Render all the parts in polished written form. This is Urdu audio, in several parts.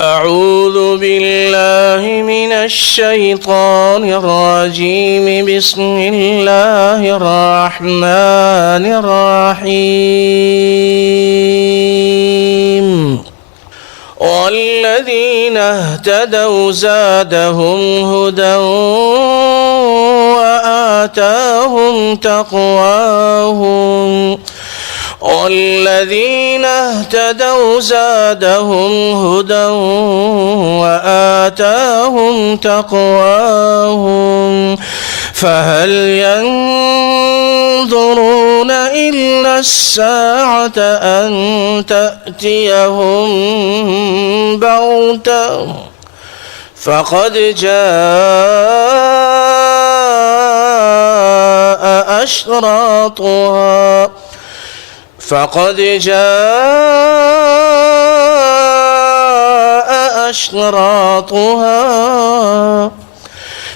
أعوذ بالله من الشيطان الرجيم. بسم الله الرحمن الرحيم. والذين اهتدوا زادهم هدى وآتاهم تقواهم. والذين اهتدوا زادهم هدى وآتاهم تقواهم. فهل ينظرون إلا الساعة أن تأتيهم بغتة فقد جاء أشراطها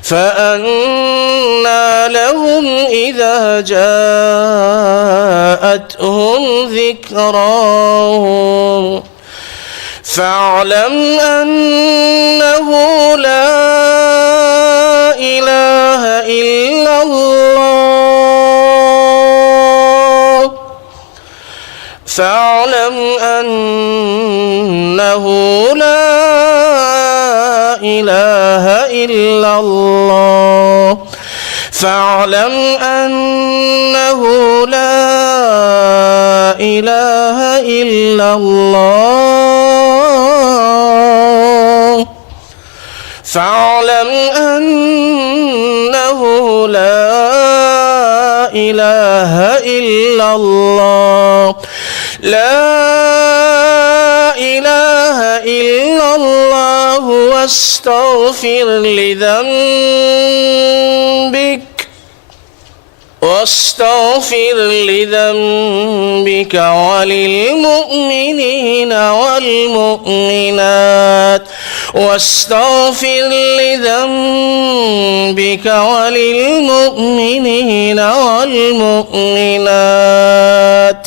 فأنى لهم إذا جاءتهم ذكراهم. فاعلم أنه لا إله إلا الله. فاعلم أنه لا إله إلا الله. فاعلم أنه لا إله إلا الله. فاعلم أنه لا إله إلا الله. لا إله إلا الله. واستغفر لذنبك وللمؤمنين والمؤمنات. واستغفر لذنبك وللمؤمنين والمؤمنات.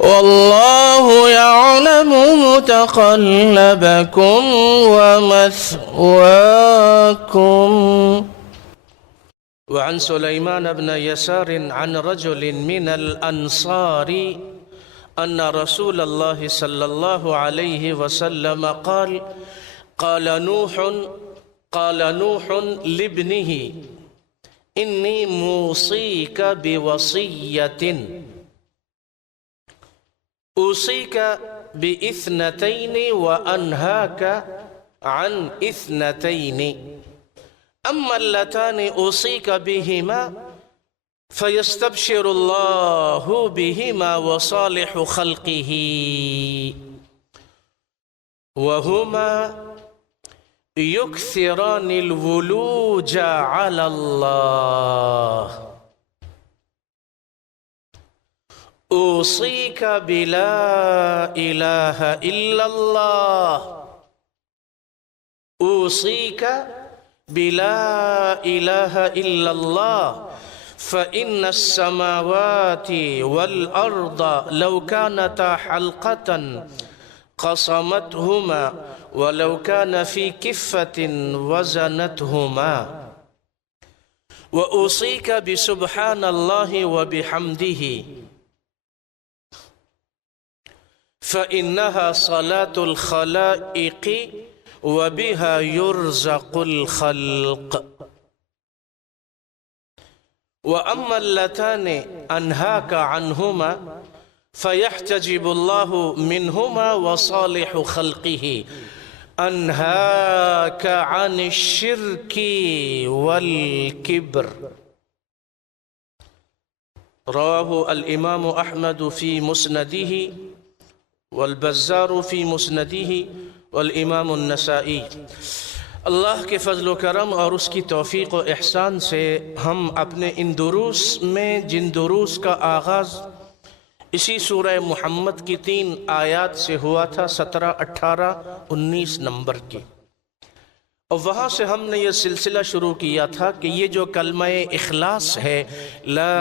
والله يعلم متقلبكم ومثواكم. وعن سليمان بن يسار عن رجل من الأنصار أن رسول الله صلى الله عليه وسلم قال نوح لابنه إني موصيك بوصية أوصيك باثنتين وأنهاك عن اثنتين. أما اللتان أوصيك بهما فيستبشر الله بهما وصالح خلقه وهما يكثران الولوج على الله. أوصيك بلا إله إلا الله. أوصيك بلا إله إلا الله. فإن السماوات والأرض لو كانتا حلقة قصمتهما ولو كان في كفة وزنتهما. وأوصيك بسبحان الله وبحمده فإنها صلاة الخلائق وبها يرزق الخلق. وأما اللتان أنهاك عنهما فيحتجب الله منهما وصالح خلقه. أنهاك عن الشرك والكبر. رواه الإمام أحمد في مسنده والبزار في مسنده والإمام النسائی. اللہ کے فضل و کرم اور اس کی توفیق و احسان سے ہم اپنے ان دروس میں جن دروس کا آغاز اسی سورہ محمد کی 3 آیات سے ہوا تھا 17, 18, 19 نمبر کی، اور وہاں سے ہم نے یہ سلسلہ شروع کیا تھا کہ یہ جو کلمہ اخلاص ہے لا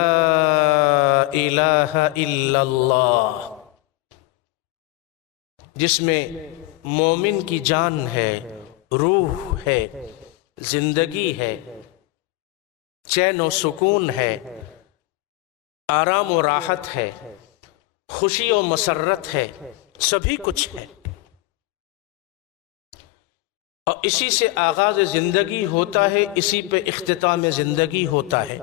الہ الا اللہ، جس میں مومن کی جان ہے، روح ہے، زندگی ہے، چین و سکون ہے، آرام و راحت ہے، خوشی و مسرت ہے، سبھی کچھ ہے۔ اور اسی سے آغاز زندگی ہوتا ہے، اسی پہ اختتام زندگی ہوتا ہے۔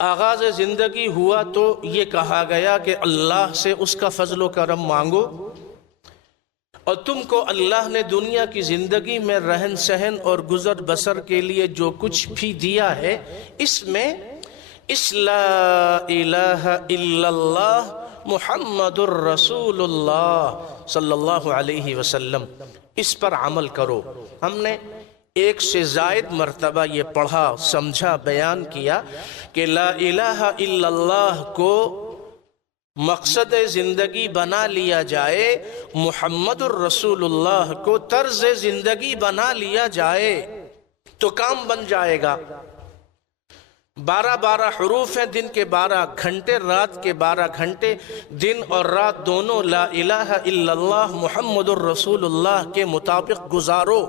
آغاز زندگی ہوا تو یہ کہا گیا کہ اللہ سے اس کا فضل و کرم مانگو، اور تم کو اللہ نے دنیا کی زندگی میں رہن سہن اور گزر بسر کے لیے جو کچھ بھی دیا ہے، اس میں اس لا الہ الا اللہ محمد الرسول اللہ صلی اللہ علیہ وسلم، اس پر عمل کرو۔ ہم نے ایک سے زائد مرتبہ یہ پڑھا، سمجھا، بیان کیا کہ لا الہ الا اللہ کو مقصد زندگی بنا لیا جائے، محمد الرسول اللہ کو طرز زندگی بنا لیا جائے تو کام بن جائے گا۔ 12 حروف ہیں، دن کے 12 گھنٹے، رات کے 12 گھنٹے، دن اور رات دونوں لا الہ الا اللہ محمد الرسول اللہ کے مطابق گزارو۔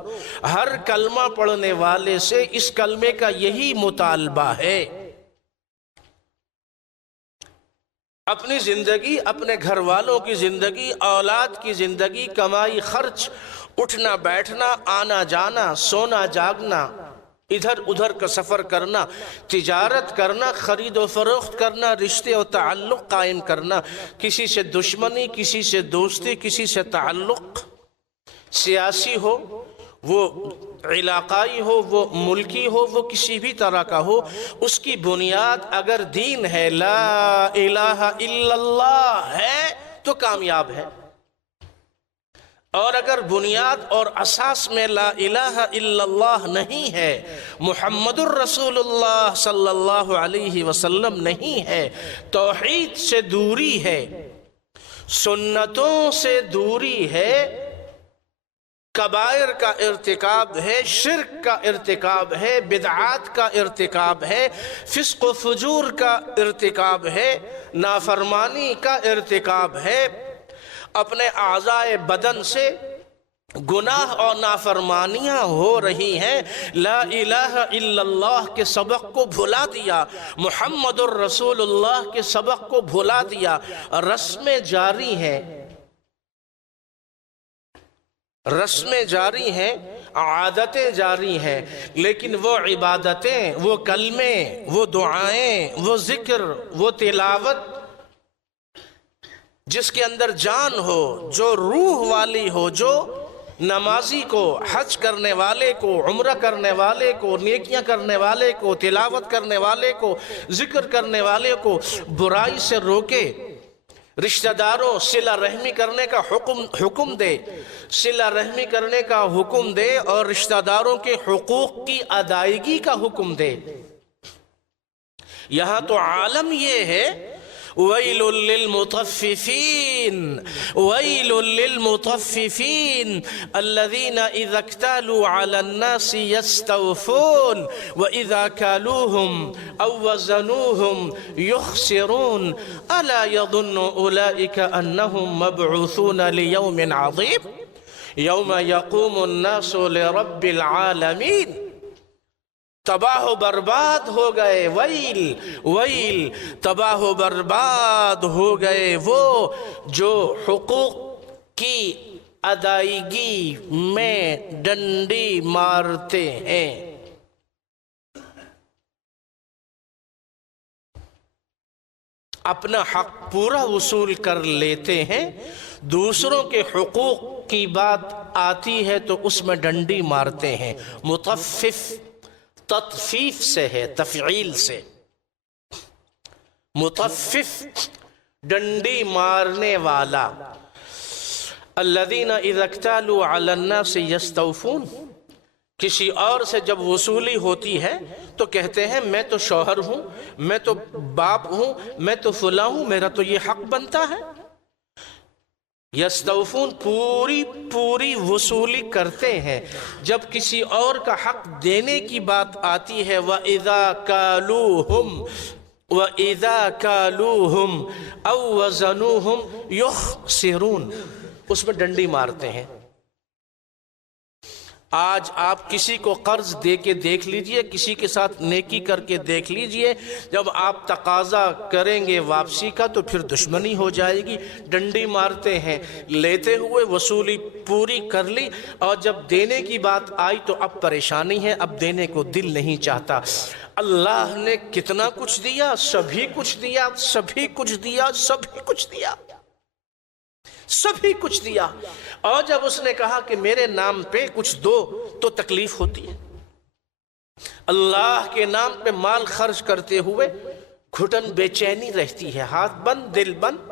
ہر کلمہ پڑھنے والے سے اس کلمے کا یہی مطالبہ ہے۔ اپنی زندگی، اپنے گھر والوں کی زندگی، اولاد کی زندگی، کمائی خرچ، اٹھنا بیٹھنا، آنا جانا، سونا جاگنا، ادھر ادھر کا سفر کرنا، تجارت کرنا، خرید و فروخت کرنا، رشتے و تعلق قائم کرنا، کسی سے دشمنی، کسی سے دوستی، کسی سے تعلق، سیاسی ہو، وہ علاقائی ہو، وہ ملکی ہو، وہ کسی بھی طرح کا ہو، اس کی بنیاد اگر دین ہے، لا الہ الا اللہ ہے تو کامیاب ہے۔ اور اگر بنیاد اور اساس میں لا الہ الا اللہ نہیں ہے، محمد الرسول اللہ صلی اللہ علیہ وسلم نہیں ہے، توحید سے دوری ہے، سنتوں سے دوری ہے، کبائر کا ارتکاب ہے، شرک کا ارتکاب ہے، بدعات کا ارتکاب ہے، فسق و فجور کا ارتکاب ہے، نافرمانی کا ارتکاب ہے، اپنے اعضاء بدن سے گناہ اور نافرمانیاں ہو رہی ہیں، لا الہ الا اللہ کے سبق کو بھلا دیا، محمد الرسول اللہ کے سبق کو بھلا دیا، رسمیں جاری ہیں، رسمیں جاری ہیں، عادتیں جاری ہیں، لیکن وہ عبادتیں، وہ کلمے، وہ دعائیں، وہ ذکر، وہ تلاوت جس کے اندر جان ہو، جو روح والی ہو، جو نمازی کو، حج کرنے والے کو، عمرہ کرنے والے کو، نیکیاں کرنے والے کو، تلاوت کرنے والے کو، ذکر کرنے والے کو برائی سے روکے، رشتہ داروں صلہ رحمی کرنے کا حکم دے، صلہ رحمی کرنے کا حکم دے، اور رشتہ داروں کے حقوق کی ادائیگی کا حکم دے۔ یہاں تو عالم یہ ہے، وَيْلٌ لِّلْمُطَفِّفِينَ وَيْلٌ لِّلْمُطَفِّفِينَ الَّذِينَ إِذَا اكْتَالُوا عَلَى النَّاسِ يَسْتَوْفُونَ وَإِذَا كَالُوهُمْ أَوْ وَزَنُوهُمْ يُخْسِرُونَ أَلَا يَظُنُّ أُولَئِكَ أَنَّهُمْ مَبْعُوثُونَ لِيَوْمٍ عَظِيمٍ يَوْمَ يَقُومُ النَّاسُ لِرَبِّ الْعَالَمِينَ۔ تباہ و برباد ہو گئے، ویل ویل، تباہ و برباد ہو گئے وہ جو حقوق کی ادائیگی میں ڈنڈی مارتے ہیں۔ اپنا حق پورا وصول کر لیتے ہیں، دوسروں کے حقوق کی بات آتی ہے تو اس میں ڈنڈی مارتے ہیں۔ مطفف تطفیف سے ہے، تفعیل سے، مطفف ڈنڈی مارنے والا۔ الذین اذا اکتالوا علی الناس یستوفون، کسی اور سے جب وصولی ہوتی ہے تو کہتے ہیں میں تو شوہر ہوں، میں تو باپ ہوں، میں تو فلاں ہوں، میرا تو یہ حق بنتا ہے۔ یستوفون پوری وصولی کرتے ہیں۔ جب کسی اور کا حق دینے کی بات آتی ہے وَإِذَا كَالُوهُمْ أَوْ وَزَنُوهُمْ يُخْسِرُونَ، اس میں ڈنڈی مارتے ہیں۔ آج آپ کسی کو قرض دے کے دیکھ لیجئے، کسی کے ساتھ نیکی کر کے دیکھ لیجئے، جب آپ تقاضا کریں گے واپسی کا تو پھر دشمنی ہو جائے گی۔ ڈنڈی مارتے ہیں، لیتے ہوئے وصولی پوری کر لی، اور جب دینے کی بات آئی تو اب پریشانی ہے، اب دینے کو دل نہیں چاہتا۔ اللہ نے کتنا کچھ دیا، سبھی کچھ دیا، سبھی کچھ دیا، سبھی کچھ دیا، سبھی کچھ دیا، اور جب اس نے کہا کہ میرے نام پہ کچھ دو تو تکلیف ہوتی ہے۔ اللہ کے نام پہ مال خرچ کرتے ہوئے گھٹن بے چینی رہتی ہے، ہاتھ بند دل بند۔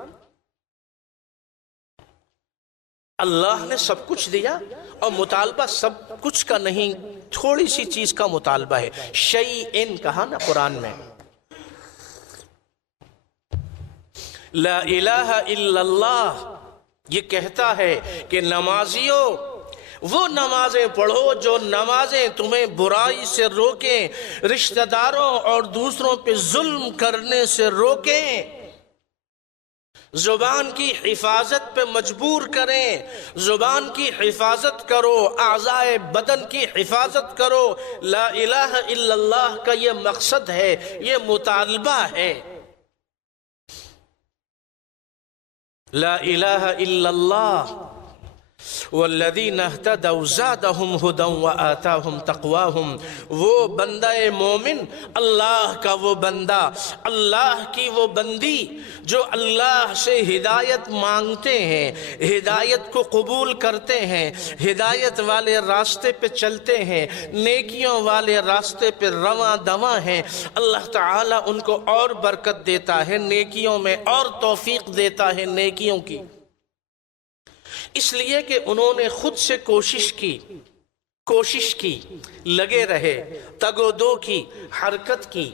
اللہ نے سب کچھ دیا، اور مطالبہ سب کچھ کا نہیں، تھوڑی سی چیز کا مطالبہ ہے۔ شیئن کہا نا قرآن میں، لا الہ الا اللہ یہ کہتا ہے کہ نمازیوں وہ نمازیں پڑھو جو نمازیں تمہیں برائی سے روکیں، رشتہ داروں اور دوسروں پہ ظلم کرنے سے روکیں، زبان کی حفاظت پہ مجبور کریں، زبان کی حفاظت کرو، اعضائے بدن کی حفاظت کرو۔ لا الہ الا اللہ کا یہ مقصد ہے، یہ مطالبہ ہے۔ لا الہ الا اللہ والذین اہتدوا زادہم ھدی وآتاہم تقواہم۔ وہ بندہ مومن، اللہ کا وہ بندہ، اللہ کی وہ بندی جو اللہ سے ہدایت مانگتے ہیں، ہدایت کو قبول کرتے ہیں، ہدایت والے راستے پہ چلتے ہیں، نیکیوں والے راستے پہ رواں دواں ہیں، اللہ تعالیٰ ان کو اور برکت دیتا ہے، نیکیوں میں اور توفیق دیتا ہے نیکیوں کی، اس لیے کہ انہوں نے خود سے کوشش کی، لگے رہے، تگ و دو کی، حرکت کی،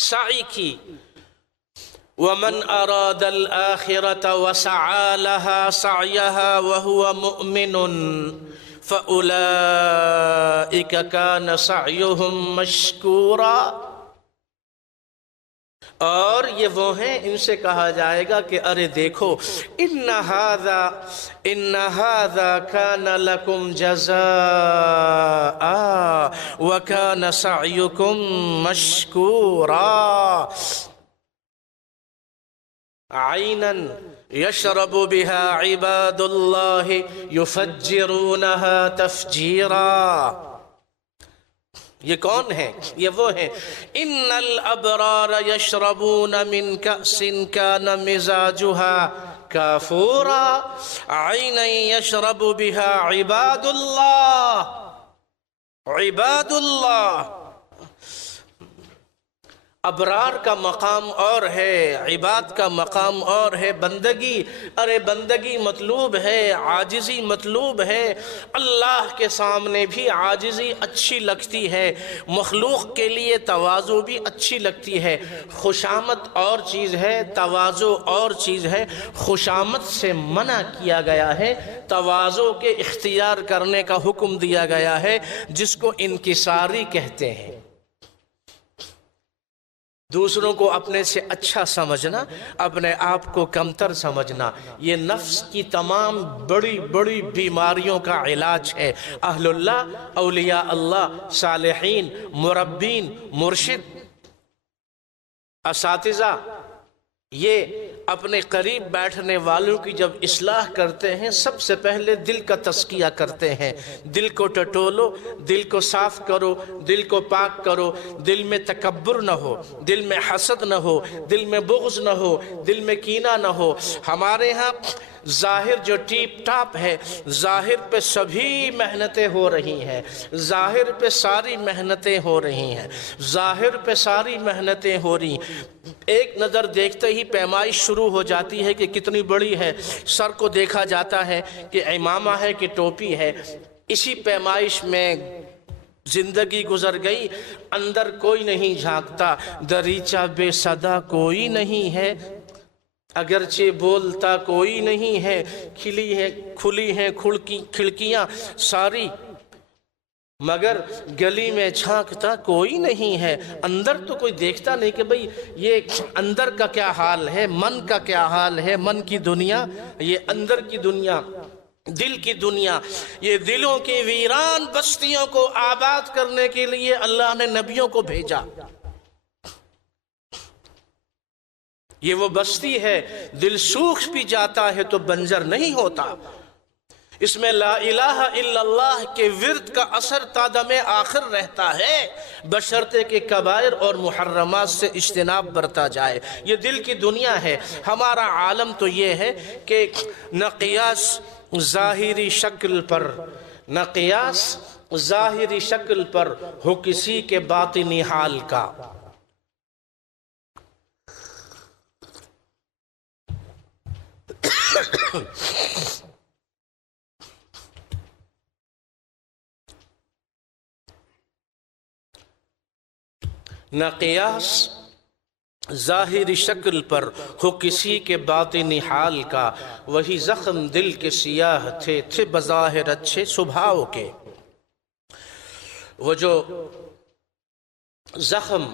سعی کی۔ وَمَنْ أَرَادَ الْآخِرَةَ وَسَعَى لَهَا سَعْيَهَا وَهُوَ مُؤْمِنٌ فَأُولَئِكَ كَانَ سَعْيُهُمْ مَشْكُورًا۔ اور یہ وہ ہیں، ان سے کہا جائے گا کہ ارے دیکھو، ان هذا كان لكم جزاء وكان سعيكم مشكورا عينا يشرب بها عباد الله يفجرونها تفجيرا۔ یہ کون ہیں؟ یہ وہ ہیں، ان الابرار یشربون من کأس کان مزاجها کافورا عینا یشرب بها عباد اللہ۔ ابرار کا مقام اور ہے، عباد کا مقام اور ہے۔ بندگی، ارے بندگی مطلوب ہے، عاجزی مطلوب ہے۔ اللہ کے سامنے بھی عاجزی اچھی لگتی ہے، مخلوق کے لیے تواضع بھی اچھی لگتی ہے۔ خوشامد اور چیز ہے، تواضع اور چیز ہے۔ خوشامد سے منع کیا گیا ہے، تواضع کے اختیار کرنے کا حکم دیا گیا ہے، جس کو انکساری کہتے ہیں۔ دوسروں کو اپنے سے اچھا سمجھنا، اپنے آپ کو کمتر سمجھنا، یہ نفس کی تمام بڑی بڑی بیماریوں کا علاج ہے۔ اہل اللہ، اولیاء اللہ، صالحین، مربین، مرشد، اساتذہ، یہ اپنے قریب بیٹھنے والوں کی جب اصلاح کرتے ہیں، سب سے پہلے دل کا تزکیہ کرتے ہیں۔ دل کو ٹٹولو، دل کو صاف کرو، دل کو پاک کرو، دل میں تکبر نہ ہو، دل میں حسد نہ ہو، دل میں بغض نہ ہو، دل میں کینہ نہ ہو۔ ہمارے ہاں ظاہر جو ٹیپ ٹاپ ہے، ظاہر پہ سبھی محنتیں ہو رہی ہیں، ظاہر پہ ساری محنتیں ہو رہی ہیں، ظاہر پہ ساری محنتیں ہو رہی ہیں۔ ایک نظر دیکھتے ہی پیمائش شروع ہو جاتی ہے کہ کتنی بڑی ہے، سر کو دیکھا جاتا ہے کہ امامہ ہے کہ ٹوپی ہے۔ اسی پیمائش میں زندگی گزر گئی، اندر کوئی نہیں جھانکتا، دریچہ بے صدا کوئی نہیں ہے، اگرچہ بولتا کوئی نہیں ہے، کھلی ہیں کھڑکیاں ساری مگر گلی میں جھانکتا کوئی نہیں ہے، اندر تو کوئی دیکھتا نہیں کہ بھئی یہ اندر کا کیا حال ہے، من کا کیا حال ہے، من کی دنیا، یہ اندر کی دنیا، دل کی دنیا، یہ دلوں کی ویران بستیوں کو آباد کرنے کے لیے اللہ نے نبیوں کو بھیجا۔ یہ وہ بستی ہے، دل سوکھ بھی جاتا ہے تو بنجر نہیں ہوتا۔ اس میں لا الہ الا اللہ کے ورد کا اثر تا دم آخر رہتا ہے، بشرطے کے کبائر اور محرمات سے اجتناب برتا جائے۔ یہ دل کی دنیا ہے۔ ہمارا عالم تو یہ ہے کہ نہ قیاس ظاہری شکل پر، نہ قیاس ظاہری شکل پر ہو کسی کے باطنی حال کا۔ نہ قیاس ظاہری شکل پر ہو کسی کے باطنی حال کا، وہی زخم دل کے سیاہ تھے بظاہر اچھے سبھاؤ کے۔ وہ جو زخم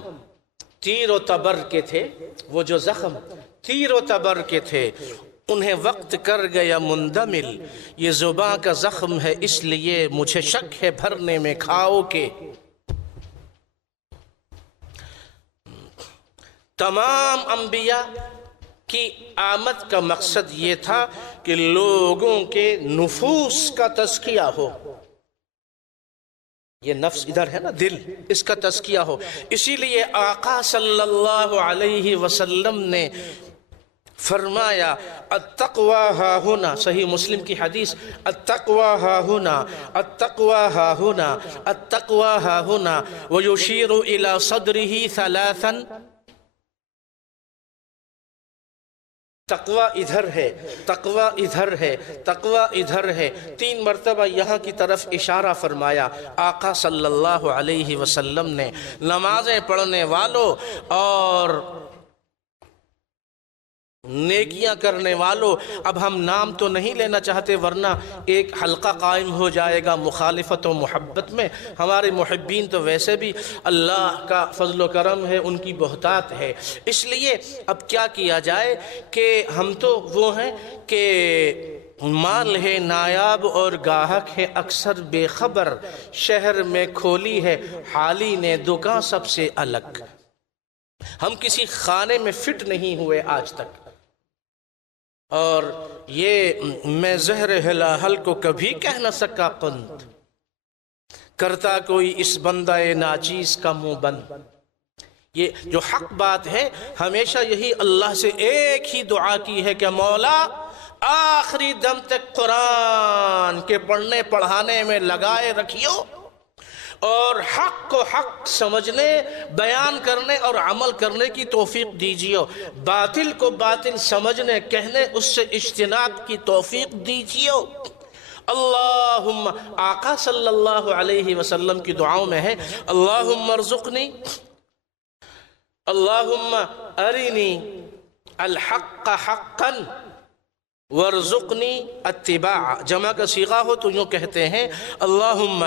تیر و تبر کے تھے، وہ جو زخم تیر و تبر کے تھے، انہیں وقت کر گیا مندمل۔ یہ زباں کا زخم ہے اس لیے مجھے شک ہے بھرنے میں کھاؤ کے۔ تمام انبیاء کی آمد کا مقصد یہ تھا کہ لوگوں کے نفوس کا تزکیہ ہو۔ یہ نفس ادھر ہے نا، دل، اس کا تزکیہ ہو۔ اسی لیے آقا صلی اللہ علیہ وسلم نے فرمایا التقوی ہا ہنا، صحیح مسلم کی حدیث، التقوی ہا ہنا، التقوی ہا ہنا، التقوی ہا ہنا، ویشیر الی صدرہ ثلاثا۔ تقوی ادھر ہے، تقوی ادھر ہے، تقوی ادھر ہے، 3 مرتبہ یہاں کی طرف اشارہ فرمایا آقا صلی اللہ علیہ وسلم نے۔ نمازیں پڑھنے والوں اور نیکیاں کرنے والوں، اب ہم نام تو نہیں لینا چاہتے ورنہ ایک حلقہ قائم ہو جائے گا مخالفت و محبت میں۔ ہمارے محبین تو ویسے بھی اللہ کا فضل و کرم ہے، ان کی بہتات ہے، اس لیے اب کیا کیا جائے کہ ہم تو وہ ہیں کہ مال ہے نایاب اور گاہک ہے اکثر بے خبر، شہر میں کھولی ہے حالی نے دکان سب سے الگ۔ ہم کسی خانے میں فٹ نہیں ہوئے آج تک، اور یہ میں زہر ہلاحل کو کبھی کہہ نہ سکا قند، کرتا کوئی اس بندہ ناچیز کا منہ بند۔ یہ جو حق بات ہے، ہمیشہ یہی اللہ سے ایک ہی دعا کی ہے کہ مولا آخری دم تک قرآن کے پڑھنے پڑھانے میں لگائے رکھیو، اور حق کو حق سمجھنے، بیان کرنے اور عمل کرنے کی توفیق دیجیے، باطل کو باطل سمجھنے، کہنے، اس سے اجتناب کی توفیق دیجیے۔ اللہم، آقا صلی اللہ علیہ وسلم کی دعاؤں میں ہے اللہم ارزقنی، اللہم ارنی الحق حقا وارزقنی اتباع۔ جمع کا صیغہ ہو تو یوں کہتے ہیں اللہم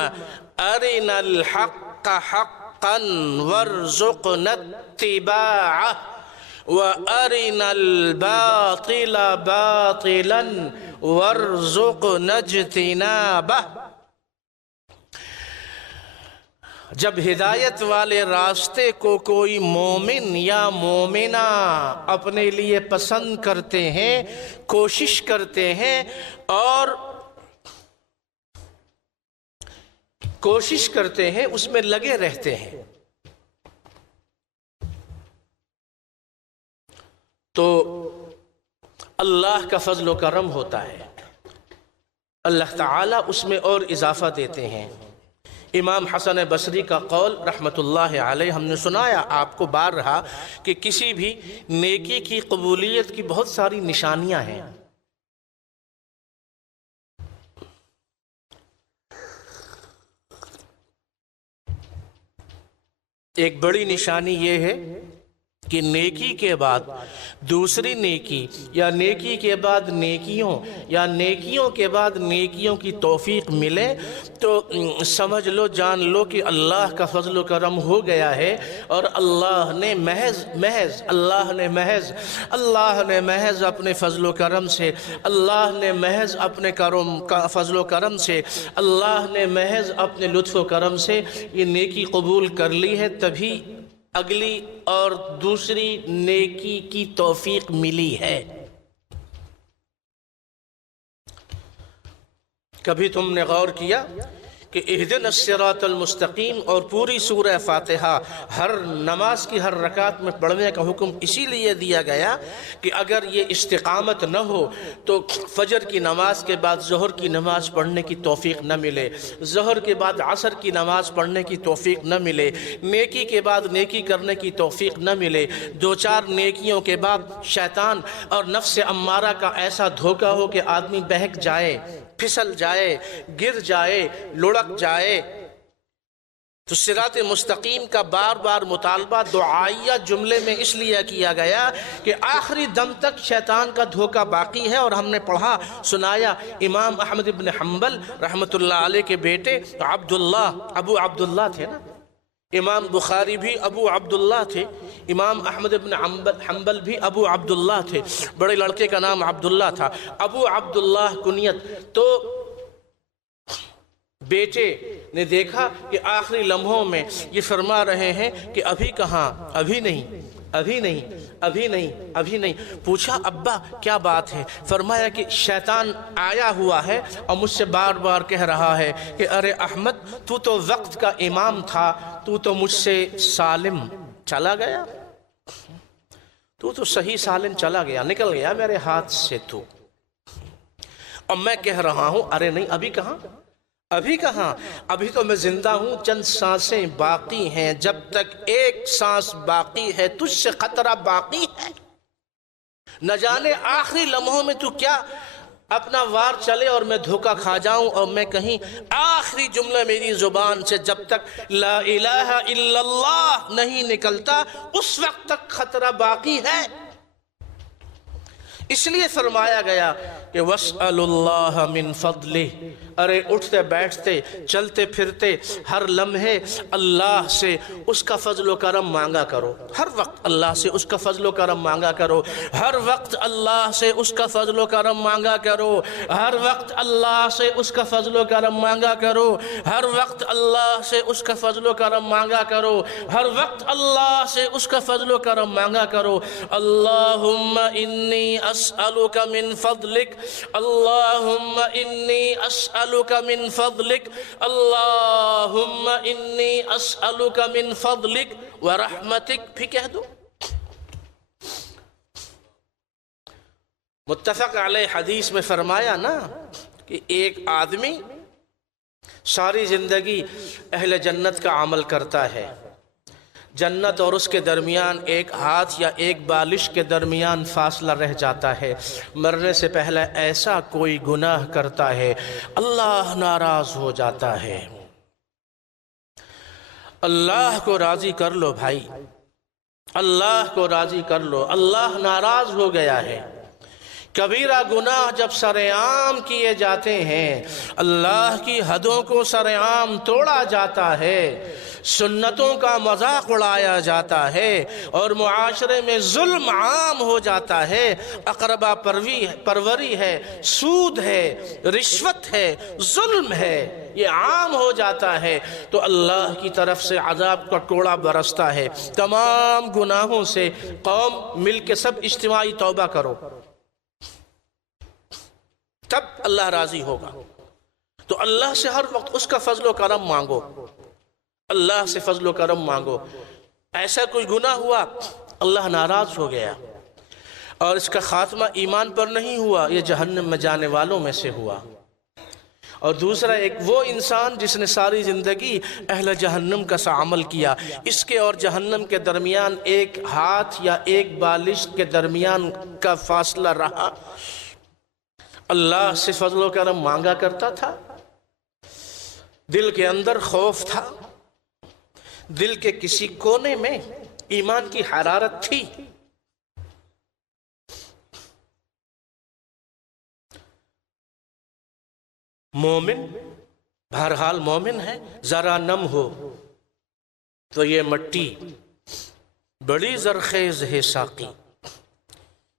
ارنا الحق حقا وارزقنا اتباع وارنا الباطل باطلا وارزقنا اجتنابہ۔ جب ہدایت والے راستے کو کوئی مومن یا مومنہ اپنے لیے پسند کرتے ہیں، کوشش کرتے ہیں اور کوشش کرتے ہیں، اس میں لگے رہتے ہیں، تو اللہ کا فضل و کرم ہوتا ہے، اللہ تعالیٰ اس میں اور اضافہ دیتے ہیں۔ امام حسن بصری کا قول رحمت اللہ علیہ ہم نے سنایا آپ کو بار رہا کہ کسی بھی نیکی کی قبولیت کی بہت ساری نشانیاں ہیں۔ ایک بڑی نشانی یہ ہے کہ نیکی کے بعد دوسری نیکی یا نیکی کے بعد نیکیوں یا نیکیوں کے بعد نیکیوں کی توفیق ملے تو سمجھ لو، جان لو کہ اللہ کا فضل و کرم ہو گیا ہے، اور اللہ نے محض اپنے فضل و کرم سے، اللہ نے محض اپنے فضل و کرم سے، اللہ نے محض اپنے لطف و کرم سے یہ نیکی قبول کر لی ہے، تبھی اگلی اور دوسری نیکی کی توفیق ملی ہے۔ کبھی تم نے غور کیا کہ اہدنا الصراط المستقیم اور پوری سورہ فاتحہ ہر نماز کی ہر رکعت میں پڑھنے کا حکم اسی لیے دیا گیا کہ اگر یہ استقامت نہ ہو تو فجر کی نماز کے بعد ظہر کی نماز پڑھنے کی توفیق نہ ملے، ظہر کے بعد عصر کی نماز پڑھنے کی توفیق نہ ملے، نیکی کے بعد نیکی کرنے کی توفیق نہ ملے، دو چار نیکیوں کے بعد شیطان اور نفس امارہ کا ایسا دھوکہ ہو کہ آدمی بہک جائے، پھسل جائے، گر جائے، لڑک جائے۔ تو صراط مستقیم کا بار بار مطالبہ دعائیہ جملے میں اس لیے کیا گیا کہ آخری دم تک شیطان کا دھوکہ باقی ہے۔ اور ہم نے پڑھا سنایا امام احمد بن حنبل رحمۃ اللہ علیہ کے بیٹے ابو عبداللہ تھے نا، امام بخاری بھی ابو عبداللہ تھے، امام احمد بن حنبل بھی ابو عبداللہ تھے، بڑے لڑکے کا نام عبداللہ تھا، ابو عبداللہ کنیت۔ تو بیٹے نے دیکھا کہ آخری لمحوں میں یہ فرما رہے ہیں کہ ابھی کہاں، ابھی نہیں۔ پوچھا ابا کیا بات ہے؟ فرمایا کہ شیطان آیا ہوا ہے اور مجھ سے بار بار کہہ رہا ہے کہ ارے احمد تو تو وقت کا امام تھا، تو تو مجھ سے سالم چلا گیا، تو تو صحیح سالم چلا گیا، نکل گیا میرے ہاتھ سے تو، اور میں کہہ رہا ہوں ارے نہیں ابھی کہاں، ابھی تو میں زندہ ہوں، چند سانسیں باقی ہیں، جب تک ایک سانس باقی ہے تجھ سے خطرہ باقی ہے، نہ جانے آخری لمحوں میں تو کیا اپنا وار چلے اور میں دھوکہ کھا جاؤں اور میں کہیں آخری جملہ میری زبان سے جب تک لا الہ الا اللہ نہیں نکلتا اس وقت تک خطرہ باقی ہے۔ اس لیے فرمایا گیا کہ وَاسْأَلُ اللَّهَ مِن فَضْلِهِ، ارے اٹھتے بیٹھتے چلتے پھرتے ہر لمحے اللہ سے اس کا فضل و کرم مانگا کرو، ہر وقت اللہ سے اس کا فضل و کرم مانگا کرو، ہر وقت اللہ سے اس کا فضل و کرم مانگا کرو، ہر وقت اللہ سے اس کا فضل و کرم مانگا کرو، ہر وقت اللہ سے اس کا فضل و کرم مانگا کرو، ہر وقت اللہ سے اس کا فضل و کرم مانگا کرو۔ اللہم انی اسألک من فضلک، اللہم انی اسألک من فضلک، اللہم انی اسألک من فضلک ورحمتک بھی کہہ دو۔ متفق علیہ حدیث میں فرمایا نا کہ ایک آدمی ساری زندگی اہل جنت کا عمل کرتا ہے، جنت اور اس کے درمیان ایک ہاتھ یا ایک بالش کے درمیان فاصلہ رہ جاتا ہے، مرنے سے پہلے ایسا کوئی گناہ کرتا ہے اللہ ناراض ہو جاتا ہے۔ اللہ کو راضی کر لو بھائی، اللہ کو راضی کر لو، اللہ ناراض ہو گیا ہے۔ کبیرہ گناہ جب سر عام کیے جاتے ہیں، اللہ کی حدوں کو سر عام توڑا جاتا ہے، سنتوں کا مذاق اڑایا جاتا ہے اور معاشرے میں ظلم عام ہو جاتا ہے، اقربا پروری ہے، سود ہے، رشوت ہے، ظلم ہے، یہ عام ہو جاتا ہے تو اللہ کی طرف سے عذاب کا کوڑا برستا ہے۔ تمام گناہوں سے قوم مل کے سب اجتماعی توبہ کرو، تب اللہ راضی ہوگا۔ تو اللہ سے ہر وقت اس کا فضل و کرم مانگو، اللہ سے فضل و کرم مانگو۔ ایسا کوئی گناہ ہوا اللہ ناراض ہو گیا اور اس کا خاتمہ ایمان پر نہیں ہوا، یہ جہنم میں جانے والوں میں سے ہوا۔ اور دوسرا ایک وہ انسان جس نے ساری زندگی اہل جہنم کا سا عمل کیا، اس کے اور جہنم کے درمیان ایک ہاتھ یا ایک بالش کے درمیان کا فاصلہ رہا، اللہ سے فضل و کرم مانگا کرتا تھا، دل کے اندر خوف تھا، دل کے کسی کونے میں ایمان کی حرارت تھی۔ مومن بہرحال مومن ہے، ذرا نم ہو تو یہ مٹی بڑی زرخیز ہے ساقی،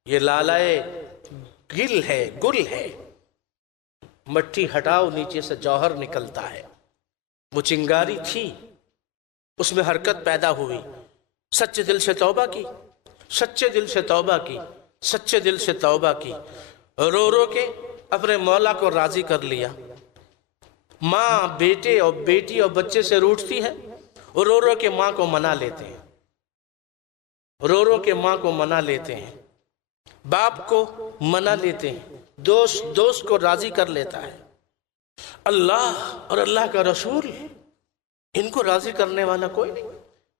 یہ لالائے گل ہے، مٹی ہٹاؤ نیچے سے جوہر نکلتا ہے۔ وہ چنگاری تھی، اس میں حرکت پیدا ہوئی، سچے دل سے توبہ کی، سچے دل سے توبہ کی، سچے دل سے توبہ کی، رو رو کے اپنے مولا کو راضی کر لیا۔ ماں بیٹے اور بیٹی اور بچے سے روٹھتی ہے، رو رو کے ماں کو منا لیتے ہیں، رو رو کے ماں کو منا لیتے ہیں، باپ کو منا لیتے ہیں، دوست کو راضی کر لیتا ہے۔ اللہ اور اللہ کا رسول، ان کو راضی کرنے والا کوئی نہیں۔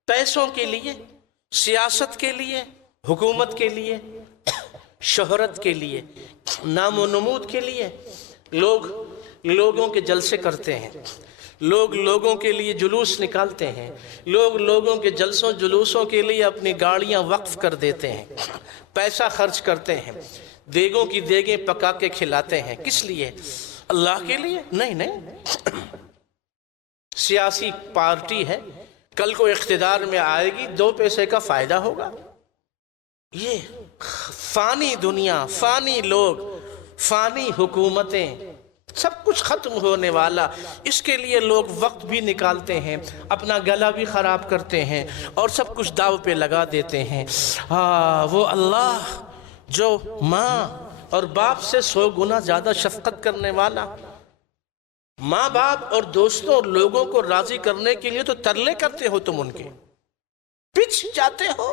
پیسوں کے لیے، سیاست کے لیے، حکومت کے لیے، شہرت کے لیے، نام و نمود کے لیے لوگوں کے جلسے کرتے ہیں، لوگوں کے لیے جلوس نکالتے ہیں، لوگوں کے جلسوں جلوسوں کے لیے اپنی گاڑیاں وقف کر دیتے ہیں، پیسہ خرچ کرتے ہیں، دیگوں کی دیگیں پکا کے کھلاتے ہیں۔ کس لیے؟ اللہ کے لیے؟ نہیں۔ سیاسی پارٹی ہے، کل کو اقتدار میں آئے گی، 2 پیسے کا فائدہ ہوگا۔ یہ فانی دنیا، فانی لوگ، فانی حکومتیں، سب کچھ ختم ہونے والا، اس کے لیے لوگ وقت بھی نکالتے ہیں، اپنا گلا بھی خراب کرتے ہیں اور سب کچھ داؤ پہ لگا دیتے ہیں۔ وہ اللہ جو ماں اور باپ سے 100 گنا زیادہ شفقت کرنے والا، ماں باپ اور دوستوں اور لوگوں کو راضی کرنے کے لیے تو ترلے کرتے ہو، تم ان کے پچھ جاتے ہو۔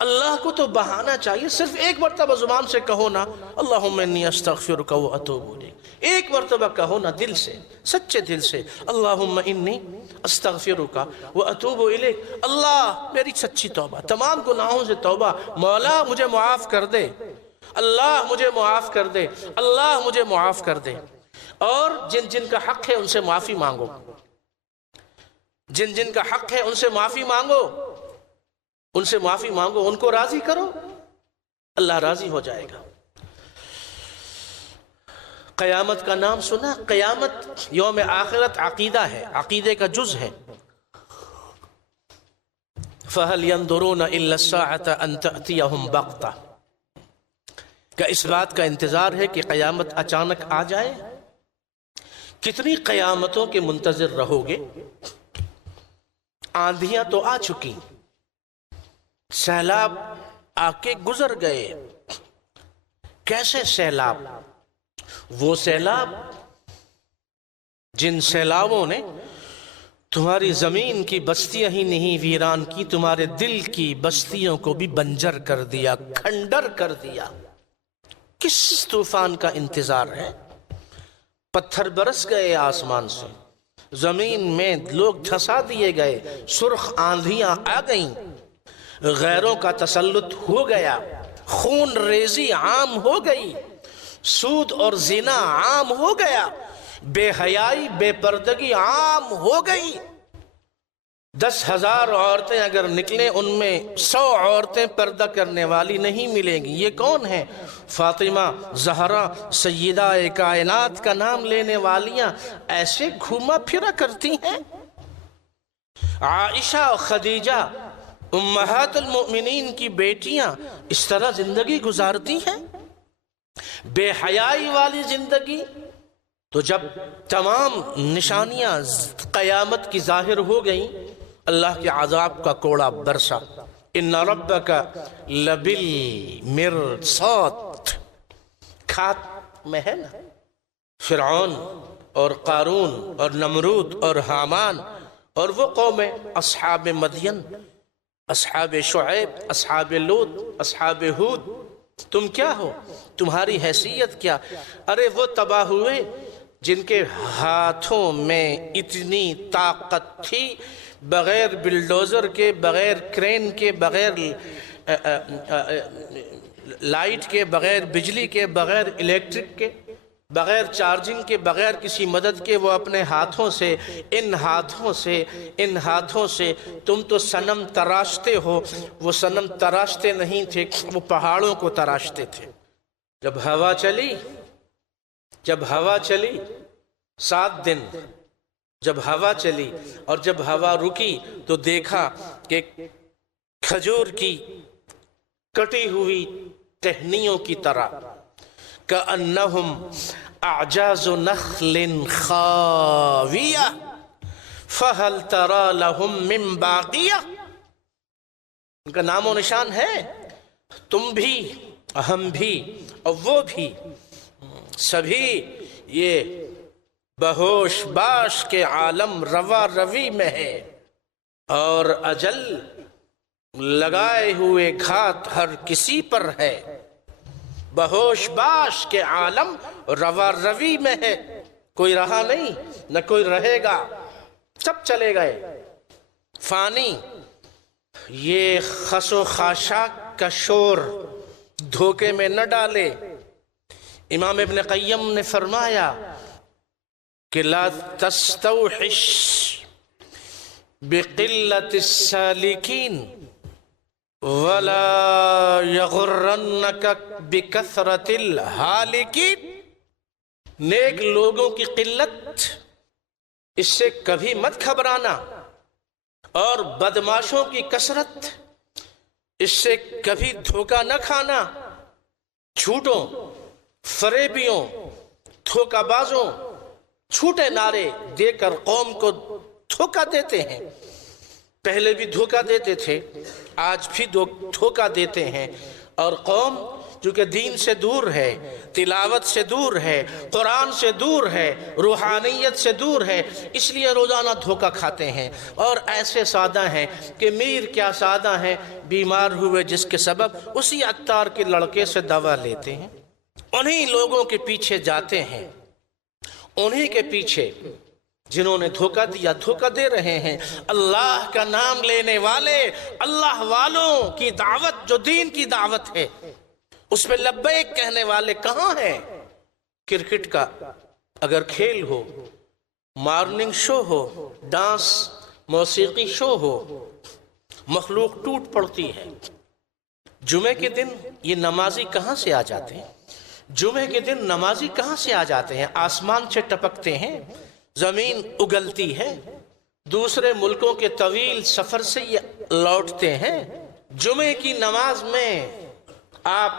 اللہ کو تو بہانا چاہیے، صرف ایک مرتبہ زبان سے کہو نا، اللہم انی استغفرک و اتوب الیک، ایک مرتبہ کہو نا دل سے، سچے دل سے، اللہم انی استغفرک و اتوب الیک، اللہ میری سچی توبہ، تمام گناہوں سے توبہ، مولا مجھے معاف کر دے، اللہ مجھے معاف کر دے، اللہ مجھے معاف کر دے۔ اور جن کا حق ہے ان سے معافی مانگو، جن کا حق ہے ان سے معافی مانگو، ان سے معافی مانگو، ان کو راضی کرو، اللہ راضی ہو جائے گا۔ قیامت کا نام سنا؟ قیامت یوم آخرت عقیدہ ہے، عقیدے کا جز ہے۔ فَهَلْ يَنْظُرُونَ إِلَّا السَّاعَةَ أَن تَأْتِيَهُمْ بَغْتَةً، کا اس بات کا انتظار ہے کہ قیامت اچانک آ جائے؟ کتنی قیامتوں کے منتظر رہو گے؟ آندھیاں تو آ چکی، سیلاب آ کے گزر گئے۔ کیسے سیلاب؟ وہ سیلاب جن سیلابوں نے تمہاری زمین کی بستیاں ہی نہیں ویران کی، تمہارے دل کی بستیوں کو بھی بنجر کر دیا، کھنڈر کر دیا۔ کس طوفان کا انتظار ہے؟ پتھر برس گئے آسمان سے، زمین میں لوگ دھسا دیے گئے، سرخ آندھیاں آ گئیں، غیروں کا تسلط ہو گیا، خون ریزی عام ہو گئی، سود اور زنا عام ہو گیا، بے حیائی بے پردگی عام ہو گئی۔ 10,000 عورتیں اگر نکلیں، ان میں 100 عورتیں پردہ کرنے والی نہیں ملیں گی۔ یہ کون ہیں؟ فاطمہ زہرا سیدہ کائنات کا نام لینے والیاں ایسے گھوما پھرا کرتی ہیں۔ عائشہ و خدیجہ امہات المؤمنین کی بیٹیاں اس طرح زندگی گزارتی ہیں، بے حیائی والی زندگی۔ تو جب تمام نشانیاں قیامت کی ظاہر ہو گئیں، اللہ کے عذاب کا کوڑا برسا۔ ان ربک لبالمرصاد، کھات میں ہے نا، فرعون اور قارون اور نمرود اور حامان اور وہ قوم اصحاب مدین، اصحاب شعیب، اصحاب لوط، اصحاب ہود۔ تم کیا ہو؟ تمہاری حیثیت کیا؟ ارے وہ تباہ ہوئے جن کے ہاتھوں میں اتنی طاقت تھی، بغیر بلڈوزر کے، بغیر کرین کے، بغیر لائٹ کے، بغیر بجلی کے، بغیر الیکٹرک کے، بغیر چارجنگ کے، بغیر کسی مدد کے وہ اپنے ہاتھوں سے، ان ہاتھوں سے تم تو صنم تراشتے ہو، وہ صنم تراشتے نہیں تھے، وہ پہاڑوں کو تراشتے تھے۔ جب ہوا چلی 7 دن، جب ہوا چلی اور جب ہوا رکی تو دیکھا کہ کھجور کی کٹی ہوئی ٹہنیوں کی طرح، كأنهم أعجاز نخل خاوية فهل ترى لهم من باقية۔ ان کا نام و نشان ہے، تم بھی، ہم بھی، اور وہ بھی، سبھی یہ بہوش باش کے عالم روا روی میں ہے، اور اجل لگائے ہوئے گھات ہر کسی پر ہے۔ بہوش باش کے عالم روا روی میں ہے، کوئی رہا نہیں، نہ کوئی رہے گا، سب چلے گئے، فانی۔ یہ خس و خاشاک کا شور دھوکے میں نہ ڈالے۔ امام ابن قیم نے فرمایا کہ لا تستوحش بقلت السالکین وَلَا يَغُرَّنَّكَ بِكَثْرَةِ الْحَالِكِينَ۔ نیک لوگوں کی قلت، اس سے کبھی مت گھبرانا، اور بدماشوں کی کثرت، اس سے کبھی دھوکہ نہ کھانا۔ جھوٹوں، فریبیوں، دھوکہ بازوں چھوٹے نعرے دے کر قوم کو دھوکہ دیتے ہیں۔ پہلے بھی دھوکہ دیتے تھے، آج بھی دھوکہ دیتے ہیں، اور قوم چونکہ دین سے دور ہے، تلاوت سے دور ہے، قرآن سے دور ہے، روحانیت سے دور ہے، اس لیے روزانہ دھوکہ کھاتے ہیں۔ اور ایسے سادہ ہیں کہ میر کیا سادہ ہیں، بیمار ہوئے جس کے سبب اسی عطار کے لڑکے سے دوا لیتے ہیں، انہی لوگوں کے پیچھے جاتے ہیں، انہی کے پیچھے جنہوں نے دھوکہ دیا، دھوکہ دے رہے ہیں۔ اللہ کا نام لینے والے، اللہ والوں کی دعوت، جو دین کی دعوت ہے، اس پہ لبیک کہنے والے کہاں ہیں؟ کرکٹ کا اگر کھیل ہو، مارننگ شو ہو، ڈانس موسیقی شو ہو، مخلوق ٹوٹ پڑتی ہے۔ جمعے کے دن یہ نمازی کہاں سے آ جاتے ہیں؟ جمعے کے دن نمازی کہاں سے آ جاتے ہیں؟ آسمان سے ٹپکتے ہیں، زمین اگلتی ہے، دوسرے ملکوں کے طویل سفر سے یہ لوٹتے ہیں۔ جمعے کی نماز میں آپ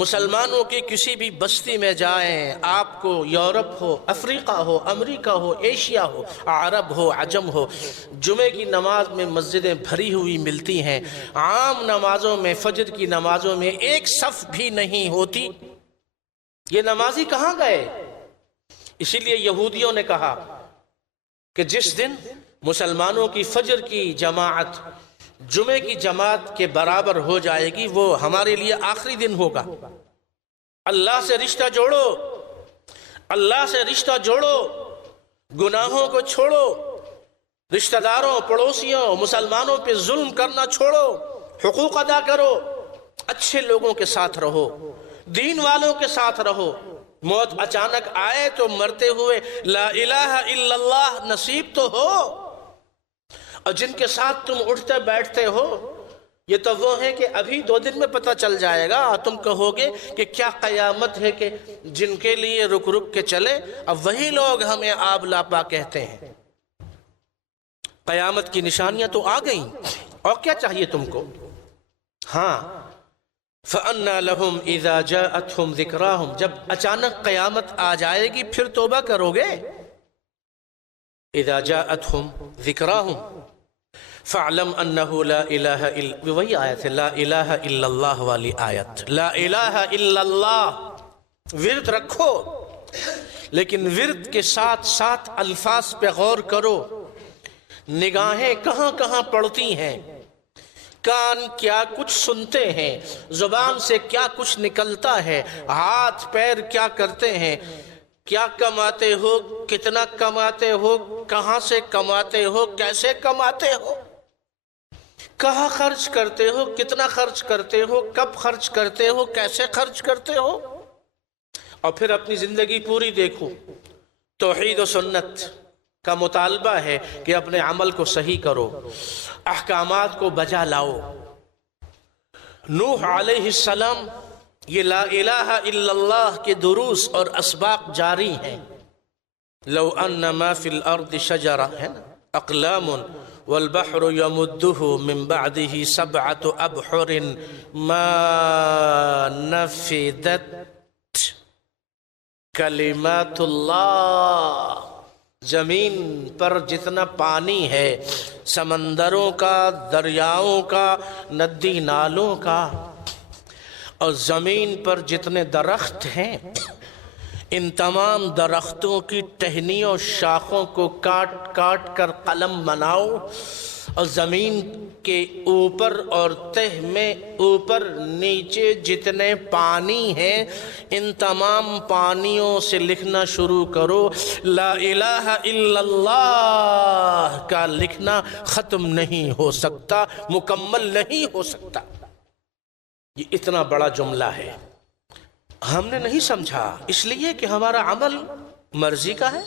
مسلمانوں کی کسی بھی بستی میں جائیں، آپ کو یورپ ہو، افریقہ ہو، امریکہ ہو، ایشیا ہو، عرب ہو، عجم ہو، جمعے کی نماز میں مسجدیں بھری ہوئی ملتی ہیں۔ عام نمازوں میں، فجر کی نمازوں میں ایک صف بھی نہیں ہوتی۔ یہ نمازی کہاں گئے؟ اسی لیے یہودیوں نے کہا کہ جس دن مسلمانوں کی فجر کی جماعت جمعے کی جماعت کے برابر ہو جائے گی، وہ ہمارے لیے آخری دن ہوگا۔ اللہ سے رشتہ جوڑو، اللہ سے رشتہ جوڑو، گناہوں کو چھوڑو، رشتہ داروں، پڑوسیوں، مسلمانوں پہ ظلم کرنا چھوڑو، حقوق ادا کرو، اچھے لوگوں کے ساتھ رہو، دین والوں کے ساتھ رہو۔ موت اچانک آئے تو مرتے ہوئے لا الہ الا اللہ نصیب تو ہو، اور جن کے ساتھ تم اٹھتے بیٹھتے ہو یہ تو وہ ہیں کہ ابھی 2 دن میں پتہ چل جائے گا، اور تم کہو گے کہ کیا قیامت ہے کہ جن کے لیے رک رک کے چلے، اب وہی لوگ ہمیں آب لاپا کہتے ہیں۔ قیامت کی نشانیاں تو آ گئیں، اور کیا چاہیے تم کو؟ ہاں، فَأَنَّا لَهُمْ إِذَا جَاءَتْهُمْ ذِكْرَاهُمْ، جب اچانک قیامت آ جائے گی پھر توبہ کرو گے؟ إِذَا جَاءَتْهُمْ ذِكْرَاهُمْ فَاعْلَمْ أَنَّهُ لَا إِلَهَ إِلَّا، وہی آیت ہے لا الہ الا اللہ والی آیت، لا الہ الا اللہ۔ ورد رکھو، لیکن ورد کے ساتھ ساتھ الفاظ پہ غور کرو، نگاہیں کہاں کہاں پڑتی ہیں، کان کیا کچھ سنتے ہیں، زبان سے کیا کچھ نکلتا ہے، ہاتھ پیر کیا کرتے ہیں، کیا کماتے ہو، کتنا کماتے ہو، کہاں سے کماتے ہو، کیسے کماتے ہو، کہاں خرچ کرتے ہو، کتنا خرچ کرتے ہو، کب خرچ کرتے ہو، کیسے خرچ کرتے ہو، اور پھر اپنی زندگی پوری دیکھو، توحید و سنت کا مطالبہ ہے کہ اپنے عمل کو صحیح کرو، احکامات کو بجا لاؤ۔ نوح علیہ السلام یہ لا الہ الا اللہ کے دروس اور اسباق جاری ہیں۔ لو ان ما فی الارض شجرہ ہے نا، اقلام والبحر یمدہ من بعدہ سبعۃ ابحر ما نفدت کلمات اللہ۔ زمین پر جتنا پانی ہے، سمندروں کا، دریاؤں کا، ندی نالوں کا، اور زمین پر جتنے درخت ہیں، ان تمام درختوں کی ٹہنیوں شاخوں کو کاٹ کاٹ کر قلم بناؤ، اور زمین کے اوپر اور تہ میں اوپر نیچے جتنے پانی ہیں، ان تمام پانیوں سے لکھنا شروع کرو۔ لا الہ الا اللہ کا لکھنا ختم نہیں ہو سکتا، مکمل نہیں ہو سکتا۔ یہ اتنا بڑا جملہ ہے، ہم نے نہیں سمجھا، اس لیے کہ ہمارا عمل مرضی کا ہے،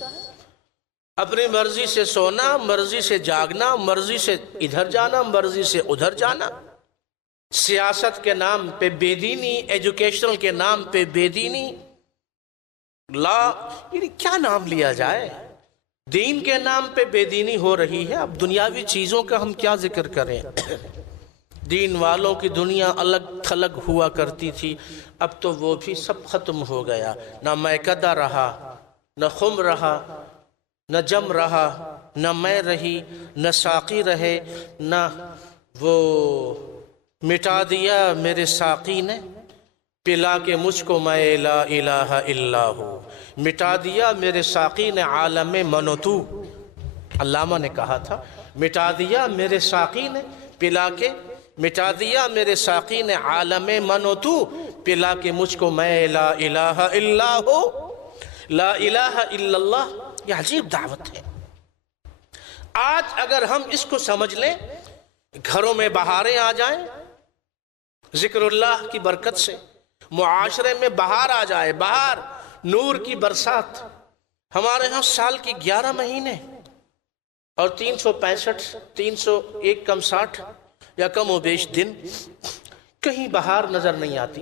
اپنی مرضی سے سونا، مرضی سے جاگنا، مرضی سے ادھر جانا، مرضی سے ادھر جانا، سیاست کے نام پہ بے دینی، ایجوکیشنل کے نام پہ بے دینی، یعنی کیا نام لیا جائے؟ دین کے نام پہ بے دینی ہو رہی ہے۔ اب دنیاوی چیزوں کا ہم کیا ذکر کریں؟ دین والوں کی دنیا الگ تھلگ ہوا کرتی تھی، اب تو وہ بھی سب ختم ہو گیا، نہ میکدہ رہا، نہ خم رہا، نہ جم رہا، نہ میں رہی، نہ ساقی رہے، نہ وہ مٹا دیا میرے ساقی نے پلا کے مجھ کو میں لا الہ الا ہو، مٹا دیا میرے ساقی نے عالم من و تو۔ علامہ نے کہا تھا، مٹا دیا میرے ساقی نے پلا کے، مٹا دیا میرے ساقی نے عالم من و تو، پلا کے مجھ کو میں لا الہ الا ہو۔ لا الہ الا اللہ یہ عجیب دعوت ہے۔ آج اگر ہم اس کو سمجھ لیں، گھروں میں بہاریں آ جائیں ذکر اللہ کی برکت سے، معاشرے میں بہار آ جائے، بہار، نور کی برسات۔ ہمارے ہاں سال کی 11 مہینے اور 365 301 کم 60 یا کم و بیش دن، کہیں بہار نظر نہیں آتی۔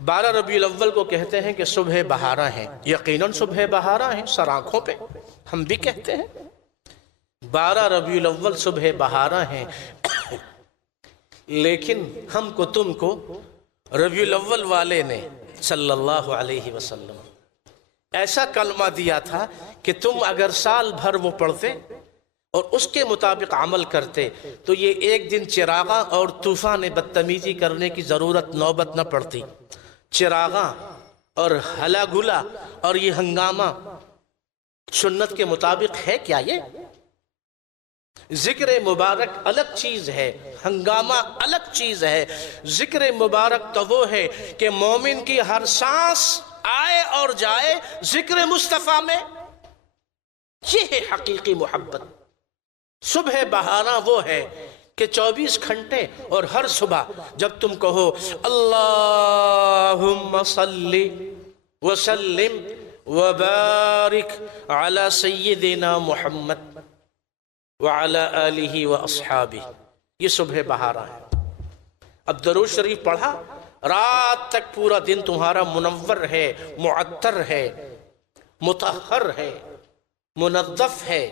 12 ربیع الاول کو کہتے ہیں کہ صبح بہارا ہیں، یقیناً صبح بہارا ہیں، سر آنکھوں پہ ہم بھی کہتے ہیں 12 ربیع الاول صبح بہارا ہیں، لیکن ہم کو تم کو ربیع الاول والے نے صلی اللہ علیہ وسلم ایسا کلمہ دیا تھا کہ تم اگر سال بھر وہ پڑھتے اور اس کے مطابق عمل کرتے تو یہ ایک دن چراغاں اور طوفان بدتمیزی کرنے کی ضرورت نوبت نہ پڑتی۔ چراغاں اور ہلا گلا اور یہ ہنگامہ سنت کے مطابق ہے کیا؟ یہ ذکر مبارک الگ چیز ہے، ہنگامہ الگ چیز ہے۔ ذکر مبارک تو وہ ہے کہ مومن کی ہر سانس آئے اور جائے ذکر مصطفیٰ میں، یہ ہے حقیقی محبت۔ صبح بہارا وہ ہے کہ 24 گھنٹے اور ہر صبح جب تم کہو اللہم صلی وسلم وبارک علی سیدنا محمد وعلی آلہ واصحابہ، یہ صبح بہارا ہے۔ اب درود شریف پڑھا، رات تک پورا دن تمہارا منور ہے، معطر ہے، مطہر ہے، منظف ہے،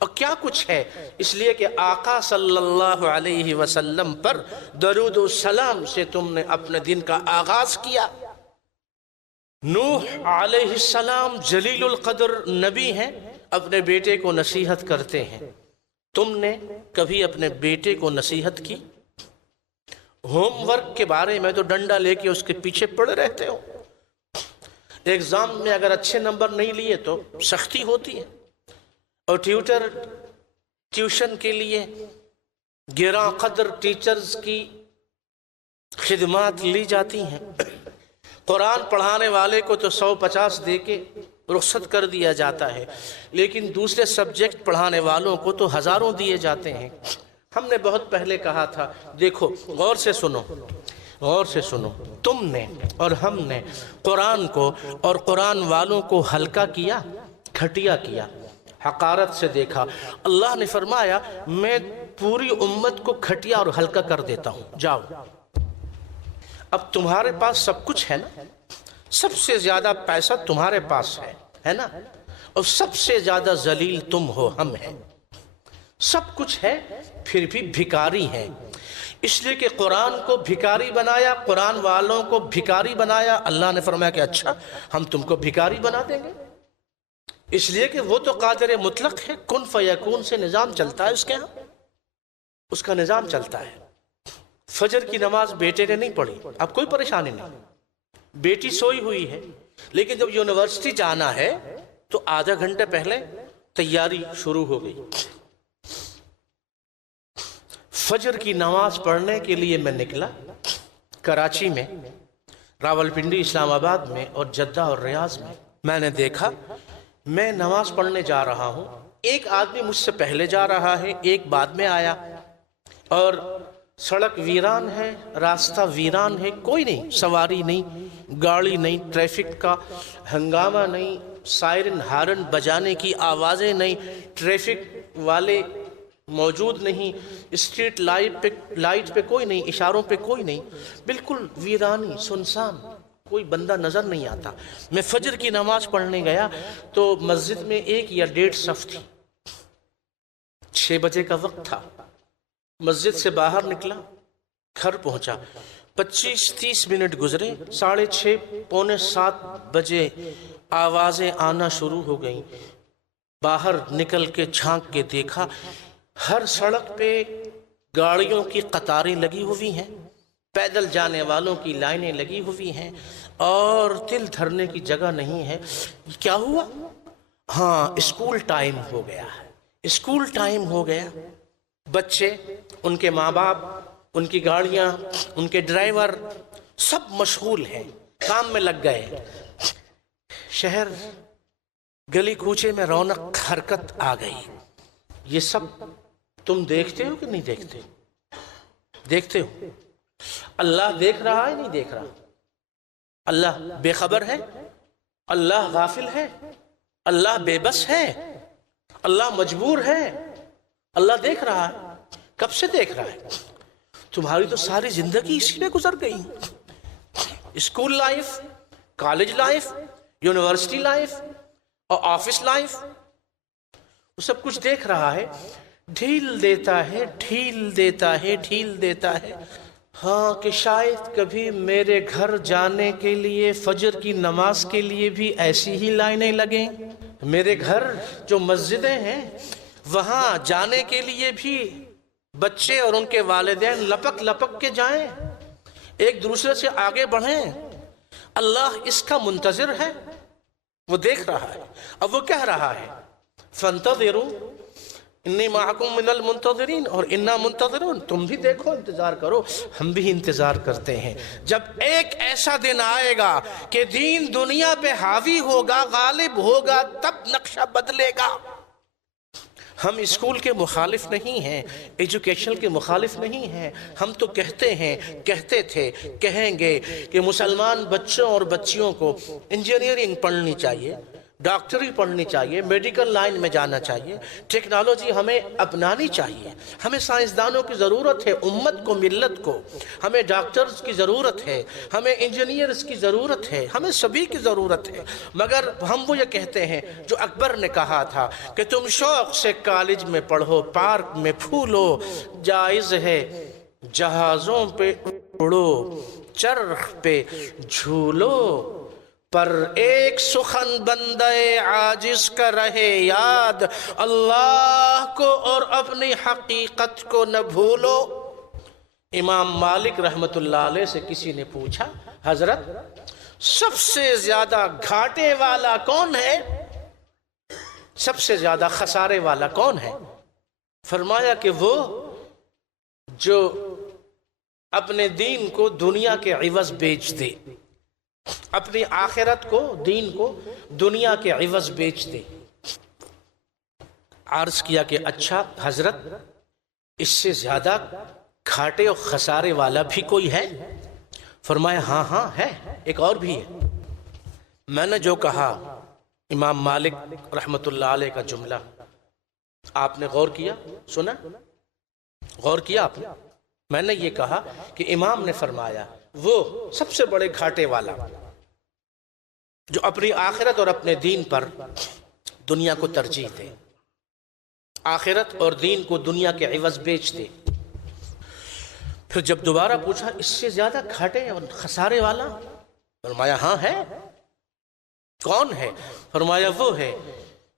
اور کیا کچھ ہے؟ اس لیے کہ آقا صلی اللہ علیہ وسلم پر درود و سلام سے تم نے اپنے دن کا آغاز کیا۔ نوح علیہ السلام جلیل القدر نبی ہیں، اپنے بیٹے کو نصیحت کرتے ہیں۔ تم نے کبھی اپنے بیٹے کو نصیحت کی؟ ہوم ورک کے بارے میں تو ڈنڈا لے کے اس کے پیچھے پڑے رہتے ہو، ایگزام میں اگر اچھے نمبر نہیں لیے تو سختی ہوتی ہے، اور ٹیوشن کے لیے گراں قدر ٹیچرز کی خدمات لی جاتی ہیں۔ قرآن پڑھانے والے کو تو 150 دے کے رخصت کر دیا جاتا ہے، لیکن دوسرے سبجیکٹ پڑھانے والوں کو تو ہزاروں دیے جاتے ہیں۔ ہم نے بہت پہلے کہا تھا، دیکھو غور سے سنو، غور سے سنو، تم نے اور ہم نے قرآن کو اور قرآن والوں کو ہلکا کیا، گھٹیا کیا، حقارت سے دیکھا۔ اللہ نے فرمایا میں پوری امت کو گھٹیا اور ہلکا کر دیتا ہوں، جاؤ۔ اب تمہارے پاس سب کچھ ہے نا، سب سے زیادہ پیسہ تمہارے پاس ہے نا، اور سب سے زیادہ ذلیل تم ہو، ہم ہیں، سب کچھ ہے پھر بھی بھکاری ہیں۔ اس لیے کہ قرآن کو بھکاری بنایا، قرآن والوں کو بھکاری بنایا۔ اللہ نے فرمایا کہ اچھا ہم تم کو بھکاری بنا دیں گے، اس لیے کہ وہ تو قادر مطلق ہے، کن فیکون سے نظام چلتا ہے اس کے ہاں، اس کا نظام چلتا ہے۔ فجر کی نماز بیٹے نے نہیں پڑھی، اب کوئی پریشانی نہیں، بیٹی سوئی ہوئی ہے، لیکن جب یونیورسٹی جانا ہے تو آدھا گھنٹے پہلے تیاری شروع ہو گئی۔ فجر کی نماز پڑھنے کے لیے میں نکلا، کراچی میں، راولپنڈی، اسلام آباد میں اور جدہ اور ریاض میں نے دیکھا، میں نماز پڑھنے جا رہا ہوں، ایک آدمی مجھ سے پہلے جا رہا ہے، ایک بعد میں آیا، اور سڑک ویران ہے، راستہ ویران ہے، کوئی نہیں، سواری نہیں، گاڑی نہیں، ٹریفک کا ہنگامہ نہیں، سائرن ہارن بجانے کی آوازیں نہیں، ٹریفک والے موجود نہیں، اسٹریٹ لائٹ پہ کوئی نہیں، اشاروں پہ کوئی نہیں، بالکل ویرانی، سنسان، کوئی بندہ نظر نہیں آتا۔ میں فجر کی نماز پڑھنے گیا تو مسجد میں 1 یا 1.5 صف تھی، 6 بجے کا وقت تھا، مسجد سے باہر نکلا، گھر پہنچا، 25-30 منٹ گزرے، 6:30 پونے 7 بجے آوازیں آنا شروع ہو گئیں۔ باہر نکل کے جھانک کے دیکھا، ہر سڑک پہ گاڑیوں کی قطاریں لگی ہوئی ہیں، پیدل جانے والوں کی لائنیں لگی ہوئی ہیں، اور دل دھرنے کی جگہ نہیں ہے۔ کیا ہوا؟ ہاں، اسکول ٹائم ہو گیا ہے، اسکول ٹائم ہو گیا، بچے، ان کے ماں باپ، ان کی گاڑیاں، ان کے ڈرائیور سب مشغول ہیں، کام میں لگ گئے، شہر گلی کوچے میں رونق حرکت آ گئی۔ یہ سب تم دیکھتے ہو کہ نہیں دیکھتے؟ دیکھتے ہو۔ اللہ دیکھ رہا ہے نہیں دیکھ رہا؟ اللہ بے خبر ہے؟ اللہ غافل ہے؟ اللہ بے بس ہے؟ اللہ مجبور ہے؟ اللہ دیکھ رہا ہے۔ کب سے دیکھ رہا ہے؟ تمہاری تو ساری زندگی اسی میں گزر گئی، school life, college life, university life اور آفس لائف، وہ سب کچھ دیکھ رہا ہے، ڈھیل دیتا ہے، ڈھیل دیتا ہے، ڈھیل دیتا ہے۔ ہاں کہ شاید کبھی میرے گھر جانے کے لیے، فجر کی نماز کے لیے بھی ایسی ہی لائنیں لگیں، میرے گھر جو مسجدیں ہیں وہاں جانے کے لیے بھی بچے اور ان کے والدین لپک لپک کے جائیں، ایک دوسرے سے آگے بڑھیں۔ اللہ اس کا منتظر ہے، وہ دیکھ رہا ہے، اب وہ کہہ رہا ہے فَانْتَظِرُوا انی معکم من المنتظرین، اور انا منتظرون، تم بھی دیکھو، انتظار کرو، ہم بھی انتظار کرتے ہیں۔ جب ایک ایسا دن آئے گا کہ دین دنیا پہ حاوی ہوگا، غالب ہوگا، تب نقشہ بدلے گا۔ ہم اسکول کے مخالف نہیں ہیں، ایجوکیشن کے مخالف نہیں ہیں، ہم تو کہتے ہیں، کہتے تھے، کہیں گے کہ مسلمان بچوں اور بچیوں کو انجینئرنگ پڑھنی چاہیے، ڈاکٹری پڑھنی چاہیے، میڈیکل لائن میں جانا چاہیے، ٹیکنالوجی ہمیں اپنانی چاہیے، ہمیں سائنسدانوں کی ضرورت ہے، امت کو، ملت کو، ہمیں ڈاکٹرز کی ضرورت ہے، ہمیں انجینئرز کی ضرورت ہے، ہمیں سبھی کی ضرورت ہے۔ مگر ہم وہ یہ کہتے ہیں جو اکبر نے کہا تھا کہ تم شوق سے کالج میں پڑھو، پارک میں پھولو، جائز ہے جہازوں پہ اڑو، چرخ پہ جھولو، پر ایک سخن بندے عاجز کا رہے یاد، اللہ کو اور اپنی حقیقت کو نہ بھولو۔ امام مالک رحمت اللہ علیہ سے کسی نے پوچھا، حضرت سب سے زیادہ گھاٹے والا کون ہے، سب سے زیادہ خسارے والا کون ہے؟ فرمایا کہ وہ جو اپنے دین کو دنیا کے عوض بیچ دے، اپنی آخرت کو، دین کو دنیا کے عوض بیچ دے۔ عرض کیا کہ اچھا حضرت اس سے زیادہ گھاٹے اور خسارے والا بھی کوئی ہے؟ فرمایا ہاں ہاں ہے، ایک اور بھی ہے۔ میں نے جو کہا امام مالک رحمت اللہ علیہ کا جملہ، آپ نے غور کیا، سنا، غور کیا آپ نے؟ میں نے یہ کہا کہ امام نے فرمایا وہ سب سے بڑے گھاٹے والا جو اپنی آخرت اور اپنے دین پر دنیا کو ترجیح دے، آخرت اور دین کو دنیا کے عوض بیچ دے۔ پھر جب دوبارہ پوچھا اس سے زیادہ گھاٹے اور خسارے والا؟ فرمایا ہاں ہے۔ کون ہے؟ فرمایا وہ ہے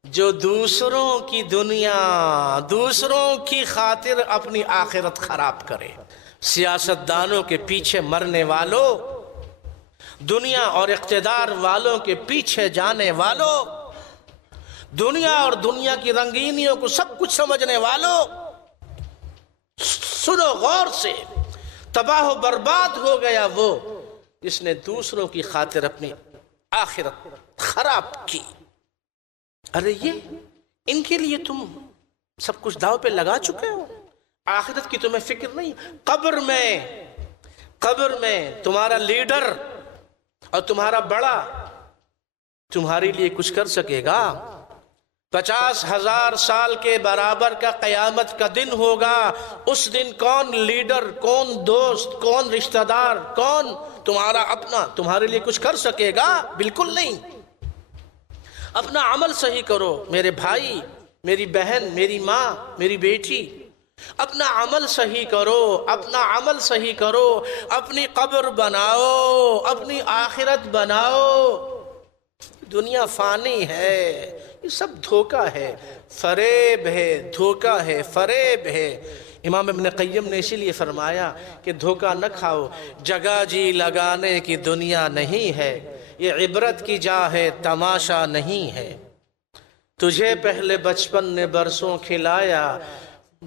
جو دوسروں کی دنیا، دوسروں کی خاطر اپنی آخرت خراب کرے۔ سیاستدانوں کے پیچھے مرنے والوں، دنیا اور اقتدار والوں کے پیچھے جانے والوں، دنیا اور دنیا کی رنگینیوں کو سب کچھ سمجھنے والوں، سنو غور سے، تباہ و برباد ہو گیا وہ جس نے دوسروں کی خاطر اپنی آخرت خراب کی۔ ارے یہ ان کے لیے تم سب کچھ داؤ پہ لگا چکے ہو، آخرت کی تمہیں فکر نہیں۔ قبر میں تمہارا لیڈر اور تمہارا بڑا تمہارے لیے کچھ کر سکے گا؟ 50,000 سال کے برابر کا قیامت کا دن ہوگا، اس دن کون لیڈر، کون دوست، کون رشتہ دار، کون تمہارا اپنا تمہارے لیے کچھ کر سکے گا؟ بالکل نہیں۔ اپنا عمل صحیح کرو میرے بھائی، میری بہن، میری ماں، میری بیٹی، اپنا عمل صحیح کرو، اپنا عمل صحیح کرو، اپنی قبر بناؤ، اپنی آخرت بناؤ۔ دنیا فانی ہے، یہ سب دھوکہ ہے، فریب ہے، دھوکہ ہے، فریب ہے۔ امام ابن قیم نے اسی لیے فرمایا کہ دھوکہ نہ کھاؤ، جگہ جی لگانے کی دنیا نہیں ہے، یہ عبرت کی جا ہے، تماشا نہیں ہے۔ تجھے پہلے بچپن نے برسوں کھلایا،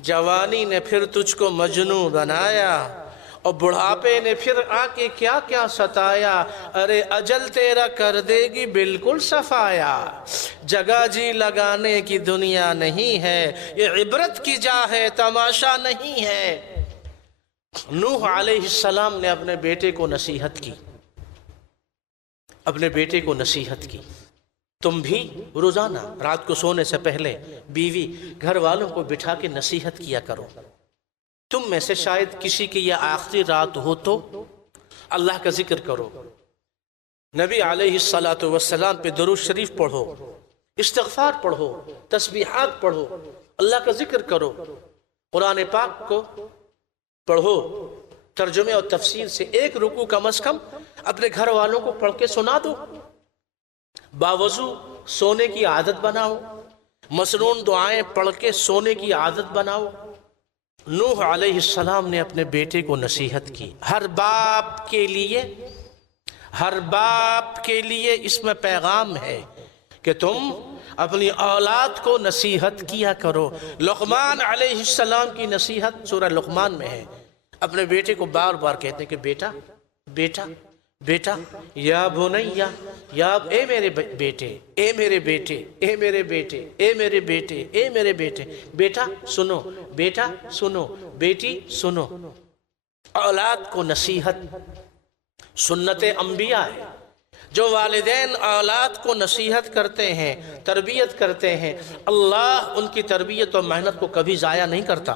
جوانی نے پھر تجھ کو مجنوں بنایا، اور بڑھاپے نے پھر آ کے کیا کیا ستایا۔ ارے اجل تیرا کر دے گی بالکل صفایا، جگہ جی لگانے کی دنیا نہیں ہے، یہ عبرت کی جا ہے، تماشا نہیں ہے۔ نوح علیہ السلام نے اپنے بیٹے کو نصیحت کی، اپنے بیٹے کو نصیحت کی۔ تم بھی روزانہ رات کو سونے سے پہلے بیوی گھر والوں کو بٹھا کے نصیحت کیا کرو۔ تم میں سے شاید کسی کی یہ آخری رات ہو تو اللہ کا ذکر کرو، نبی علیہ السلام پہ درود شریف پڑھو، استغفار پڑھو، تسبیحات پڑھو، اللہ کا ذکر کرو، قرآن پاک کو پڑھو، ترجمے اور تفسیر سے ایک رکوع کم از کم اپنے گھر والوں کو پڑھ کے سنا دو۔ باوضو سونے کی عادت بناؤ، مسنون دعائیں پڑھ کے سونے کی عادت بناؤ۔ نوح علیہ السلام نے اپنے بیٹے کو نصیحت کی۔ ہر باپ کے لیے اس میں پیغام ہے کہ تم اپنی اولاد کو نصیحت کیا کرو۔ لقمان علیہ السلام کی نصیحت سورہ لقمان میں ہے، اپنے بیٹے کو بار بار کہتے ہیں کہ بیٹا بیٹا بیٹا، یا بنیا، یا اے میرے بیٹے، اے میرے بیٹے، اے میرے بیٹے، اے میرے بیٹے، اے میرے بیٹے، بیٹا سنو، بیٹا سنو، بیٹی سنو۔ اولاد کو نصیحت سنت انبیاء ہے۔ جو والدین اولاد کو نصیحت کرتے ہیں، تربیت کرتے ہیں، اللہ ان کی تربیت اور محنت کو کبھی ضائع نہیں کرتا۔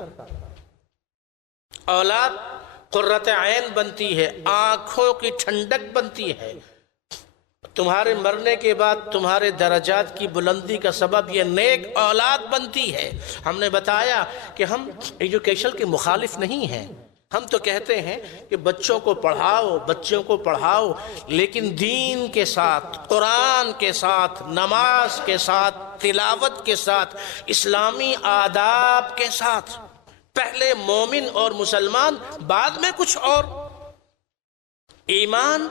اولاد قرۃ عین بنتی ہے، آنکھوں کی ٹھنڈک بنتی ہے، تمہارے مرنے کے بعد تمہارے درجات کی بلندی کا سبب یہ نیک اولاد بنتی ہے۔ ہم نے بتایا کہ ہم ایجوکیشن کے مخالف نہیں ہیں، ہم تو کہتے ہیں کہ بچوں کو پڑھاؤ، بچوں کو پڑھاؤ، لیکن دین کے ساتھ، قرآن کے ساتھ، نماز کے ساتھ، تلاوت کے ساتھ، اسلامی آداب کے ساتھ۔ پہلے مومن اور مسلمان، بعد میں کچھ اور۔ ایمان،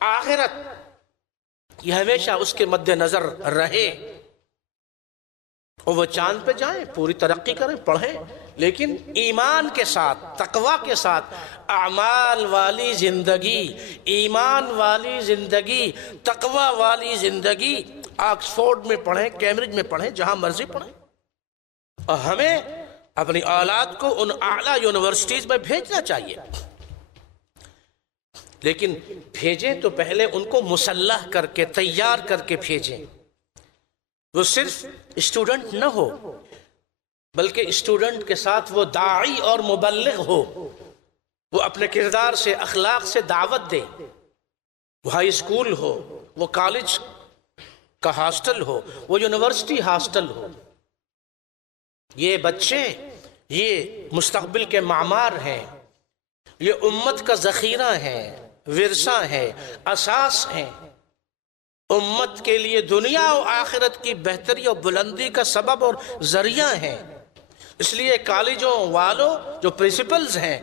آخرت، یہ ہمیشہ اس کے مد نظر رہے، اور وہ چاند پہ جائیں، پوری ترقی کریں، پڑھیں، لیکن ایمان کے ساتھ، تقوی کے ساتھ، اعمال والی زندگی، ایمان والی زندگی، تقوی والی زندگی۔ آکسفورڈ میں پڑھیں، کیمبرج میں پڑھیں، جہاں مرضی پڑھیں، اور ہمیں اپنی اولاد کو ان اعلیٰ یونیورسٹیز میں بھیجنا چاہیے۔ لیکن بھیجیں تو پہلے ان کو مسلح کر کے تیار کر کے بھیجیں. وہ صرف اسٹوڈنٹ نہ ہو بلکہ اسٹوڈنٹ کے ساتھ وہ داعی اور مبلغ ہو. وہ اپنے کردار سے اخلاق سے دعوت دے. وہ ہائی اسکول ہو، وہ کالج کا ہاسٹل ہو، وہ یونیورسٹی ہاسٹل ہو. یہ بچے یہ مستقبل کے معمار ہیں، یہ امت کا ذخیرہ ہیں، ورثہ ہے، اساس ہیں. امت کے لیے دنیا و آخرت کی بہتری اور بلندی کا سبب اور ذریعہ ہیں. اس لیے کالجوں والوں جو پرنسپلز ہیں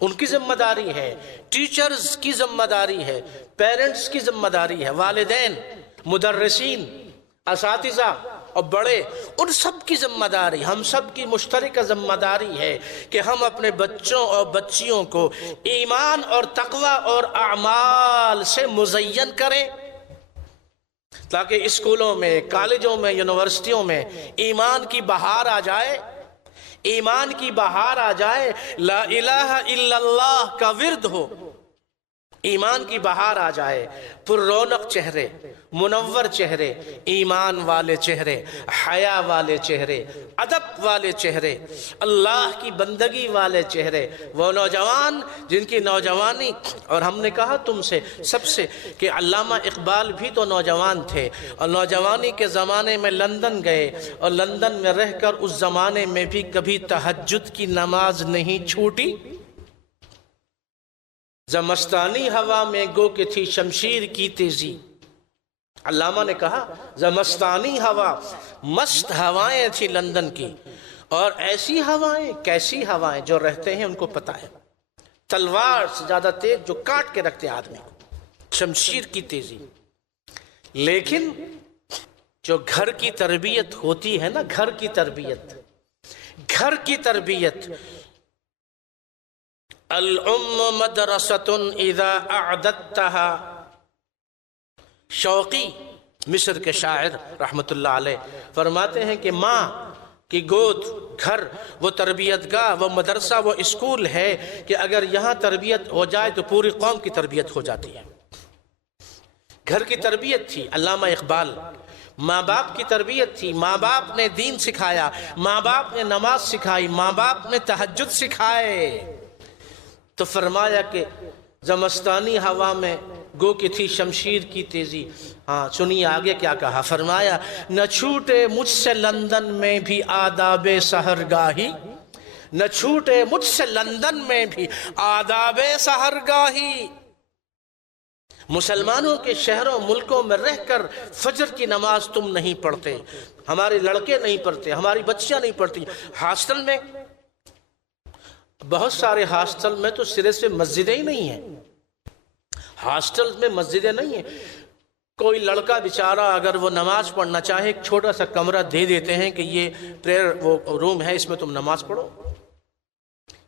ان کی ذمہ داری ہے، ٹیچرز کی ذمہ داری ہے، پیرنٹس کی ذمہ داری ہے، والدین، مدرسین، اساتذہ اور بڑے، ان سب کی ذمہ داری، ہم سب کی مشترکہ ذمہ داری ہے کہ ہم اپنے بچوں اور بچیوں کو ایمان اور تقوی اور اعمال سے مزین کریں تاکہ اسکولوں میں، کالجوں میں، یونیورسٹیوں میں ایمان کی بہار آ جائے. ایمان کی بہار آ جائے، لا الہ الا اللہ کا ورد ہو، ایمان کی بہار آ جائے. پر رونق چہرے، منور چہرے، ایمان والے چہرے، حیا والے چہرے، ادب والے چہرے، اللہ کی بندگی والے چہرے. وہ نوجوان جن کی نوجوانی، اور ہم نے کہا تم سے سب سے کہ علامہ اقبال بھی تو نوجوان تھے اور نوجوانی کے زمانے میں لندن گئے اور لندن میں رہ کر اس زمانے میں بھی کبھی تہجد کی نماز نہیں چھوٹی. زمستانی ہوا میں گو کہ تھی شمشیر کی تیزی. علامہ نے کہا زمستانی ہوا، مست ہوائیں تھی لندن کی، اور ایسی ہوائیں، کیسی ہوائیں، جو رہتے ہیں ان کو پتہ ہے، تلوار سے زیادہ تیز جو کاٹ کے رکھتے ہیں آدمی کو، شمشیر کی تیزی. لیکن جو گھر کی تربیت ہوتی ہے نا، گھر کی تربیت، گھر کی تربیت، الام مدرسۃ اذا اعددتها. شوقی مصر کے شاعر رحمت اللہ علیہ فرماتے ہیں کہ ماں کی گود، گھر، وہ تربیت گاہ، وہ مدرسہ، وہ اسکول ہے کہ اگر یہاں تربیت ہو جائے تو پوری قوم کی تربیت ہو جاتی ہے. گھر کی تربیت تھی علامہ اقبال. ماں باپ کی تربیت تھی، ماں باپ نے دین سکھایا، ماں باپ نے نماز سکھائی، ماں باپ نے تہجد سکھائے. تو فرمایا کہ زمستانی ہوا میں گو کہ تھی شمشیر کی تیزی. ہاں سنیے آگے کیا کہا. فرمایا نہ چھوٹے مجھ سے لندن میں بھی آداب سحرگاہی، نہ چھوٹے مجھ سے لندن میں بھی آداب سحرگاہی. مسلمانوں کے شہروں ملکوں میں رہ کر فجر کی نماز تم نہیں پڑھتے، ہمارے لڑکے نہیں پڑھتے، ہماری بچیاں نہیں پڑھتی. ہاسٹل میں، بہت سارے ہاسٹل میں تو سرے سے مسجدیں ہی نہیں ہیں. ہاسٹل میں مسجدیں نہیں ہیں. کوئی لڑکا بیچارہ اگر وہ نماز پڑھنا چاہے ایک چھوٹا سا کمرہ دے دیتے ہیں کہ یہ پریئر وہ روم ہے، اس میں تم نماز پڑھو.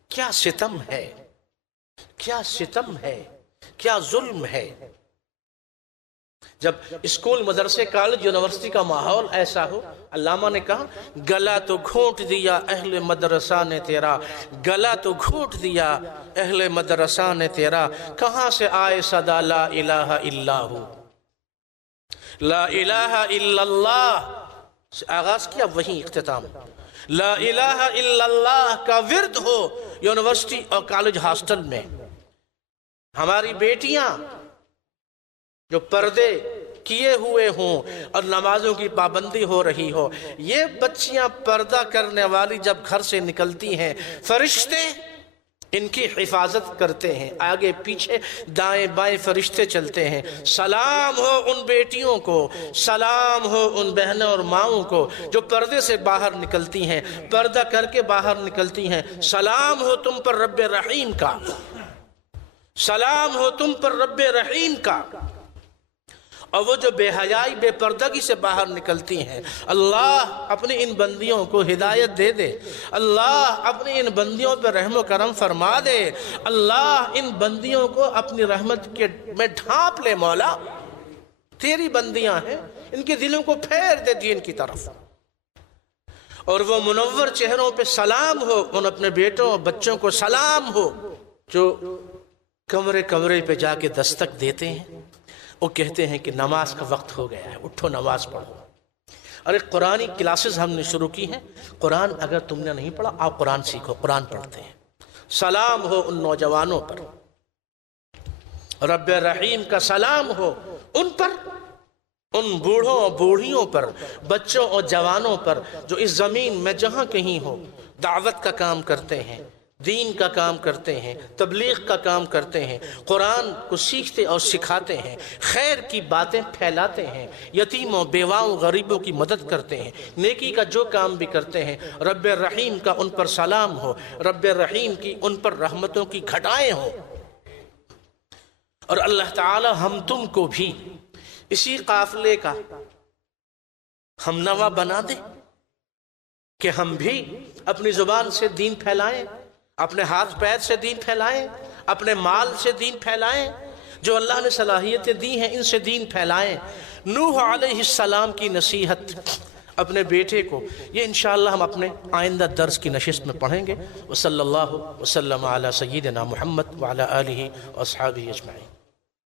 کیا ستم ہے، کیا ستم ہے، کیا ظلم ہے. جب اسکول، مدرسے، کالج، یونیورسٹی کا ماحول ایسا ہو، علامہ نے کہا گلا تو گھونٹ دیا اہل مدرسہ نے تیرا، گلا تو گھونٹ دیا اہل مدرسہ نے تیرا. کہاں سے آئے صدا لا الہ الا ہو، لا الہ الا اللہ سے آغاز کیا، وہیں اختتام. لا الہ الا اللہ کا ورد ہو یونیورسٹی اور کالج ہاسٹل میں. ہماری بیٹیاں جو پردے کیے ہوئے ہوں اور نمازوں کی پابندی ہو رہی ہو، یہ بچیاں پردہ کرنے والی جب گھر سے نکلتی ہیں، فرشتے ان کی حفاظت کرتے ہیں، آگے پیچھے دائیں بائیں فرشتے چلتے ہیں. سلام ہو ان بیٹیوں کو، سلام ہو ان بہنوں اور ماؤں کو جو پردے سے باہر نکلتی ہیں، پردہ کر کے باہر نکلتی ہیں. سلام ہو تم پر رب رحیم کا، سلام ہو تم پر رب رحیم کا. اور وہ جو بے حیائی، بے پردگی سے باہر نکلتی ہیں، اللہ اپنی ان بندیوں کو ہدایت دے دے، اللہ اپنی ان بندیوں پہ رحم و کرم فرما دے، اللہ ان بندیوں کو اپنی رحمت میں ڈھانپ لے. مولا تیری بندیاں ہیں، ان کے دلوں کو پھیر دے دین کی طرف. اور وہ منور چہروں پہ سلام ہو، ان اپنے بیٹوں اور بچوں کو سلام ہو جو کمرے کمرے پہ جا کے دستک دیتے ہیں، وہ کہتے ہیں کہ نماز کا وقت ہو گیا ہے، اٹھو نماز پڑھو۔ اور ایک قرآنی کلاسز ہم نے شروع کی ہیں، قرآن اگر تم نے نہیں پڑھا آپ قرآن سیکھو، قرآن پڑھتے ہیں۔ سلام ہو ان نوجوانوں پر، رب رحیم کا سلام ہو ان پر، ان بوڑھوں اور بوڑھیوں پر، بچوں اور جوانوں پر جو اس زمین میں جہاں کہیں ہو دعوت کا کام کرتے ہیں، دین کا کام کرتے ہیں، تبلیغ کا کام کرتے ہیں، قرآن کو سیکھتے اور سکھاتے ہیں، خیر کی باتیں پھیلاتے ہیں، یتیموں بیواؤں غریبوں کی مدد کرتے ہیں، نیکی کا جو کام بھی کرتے ہیں۔ رب الرحیم کا ان پر سلام ہو، رب الرحیم کی ان پر رحمتوں کی گھٹائیں ہوں، اور اللہ تعالی ہم تم کو بھی اسی قافلے کا ہم نوا بنا دے کہ ہم بھی اپنی زبان سے دین پھیلائیں، اپنے ہاتھ پیر سے دین پھیلائیں، اپنے مال سے دین پھیلائیں، جو اللہ نے صلاحیتیں دی ہیں ان سے دین پھیلائیں۔ نوح علیہ السلام کی نصیحت اپنے بیٹے کو، یہ انشاءاللہ ہم اپنے آئندہ درس کی نشست میں پڑھیں گے۔ وصلی اللہ وسلم علی سیدنا محمد وعلی آلہ واصحابہ اجمعین۔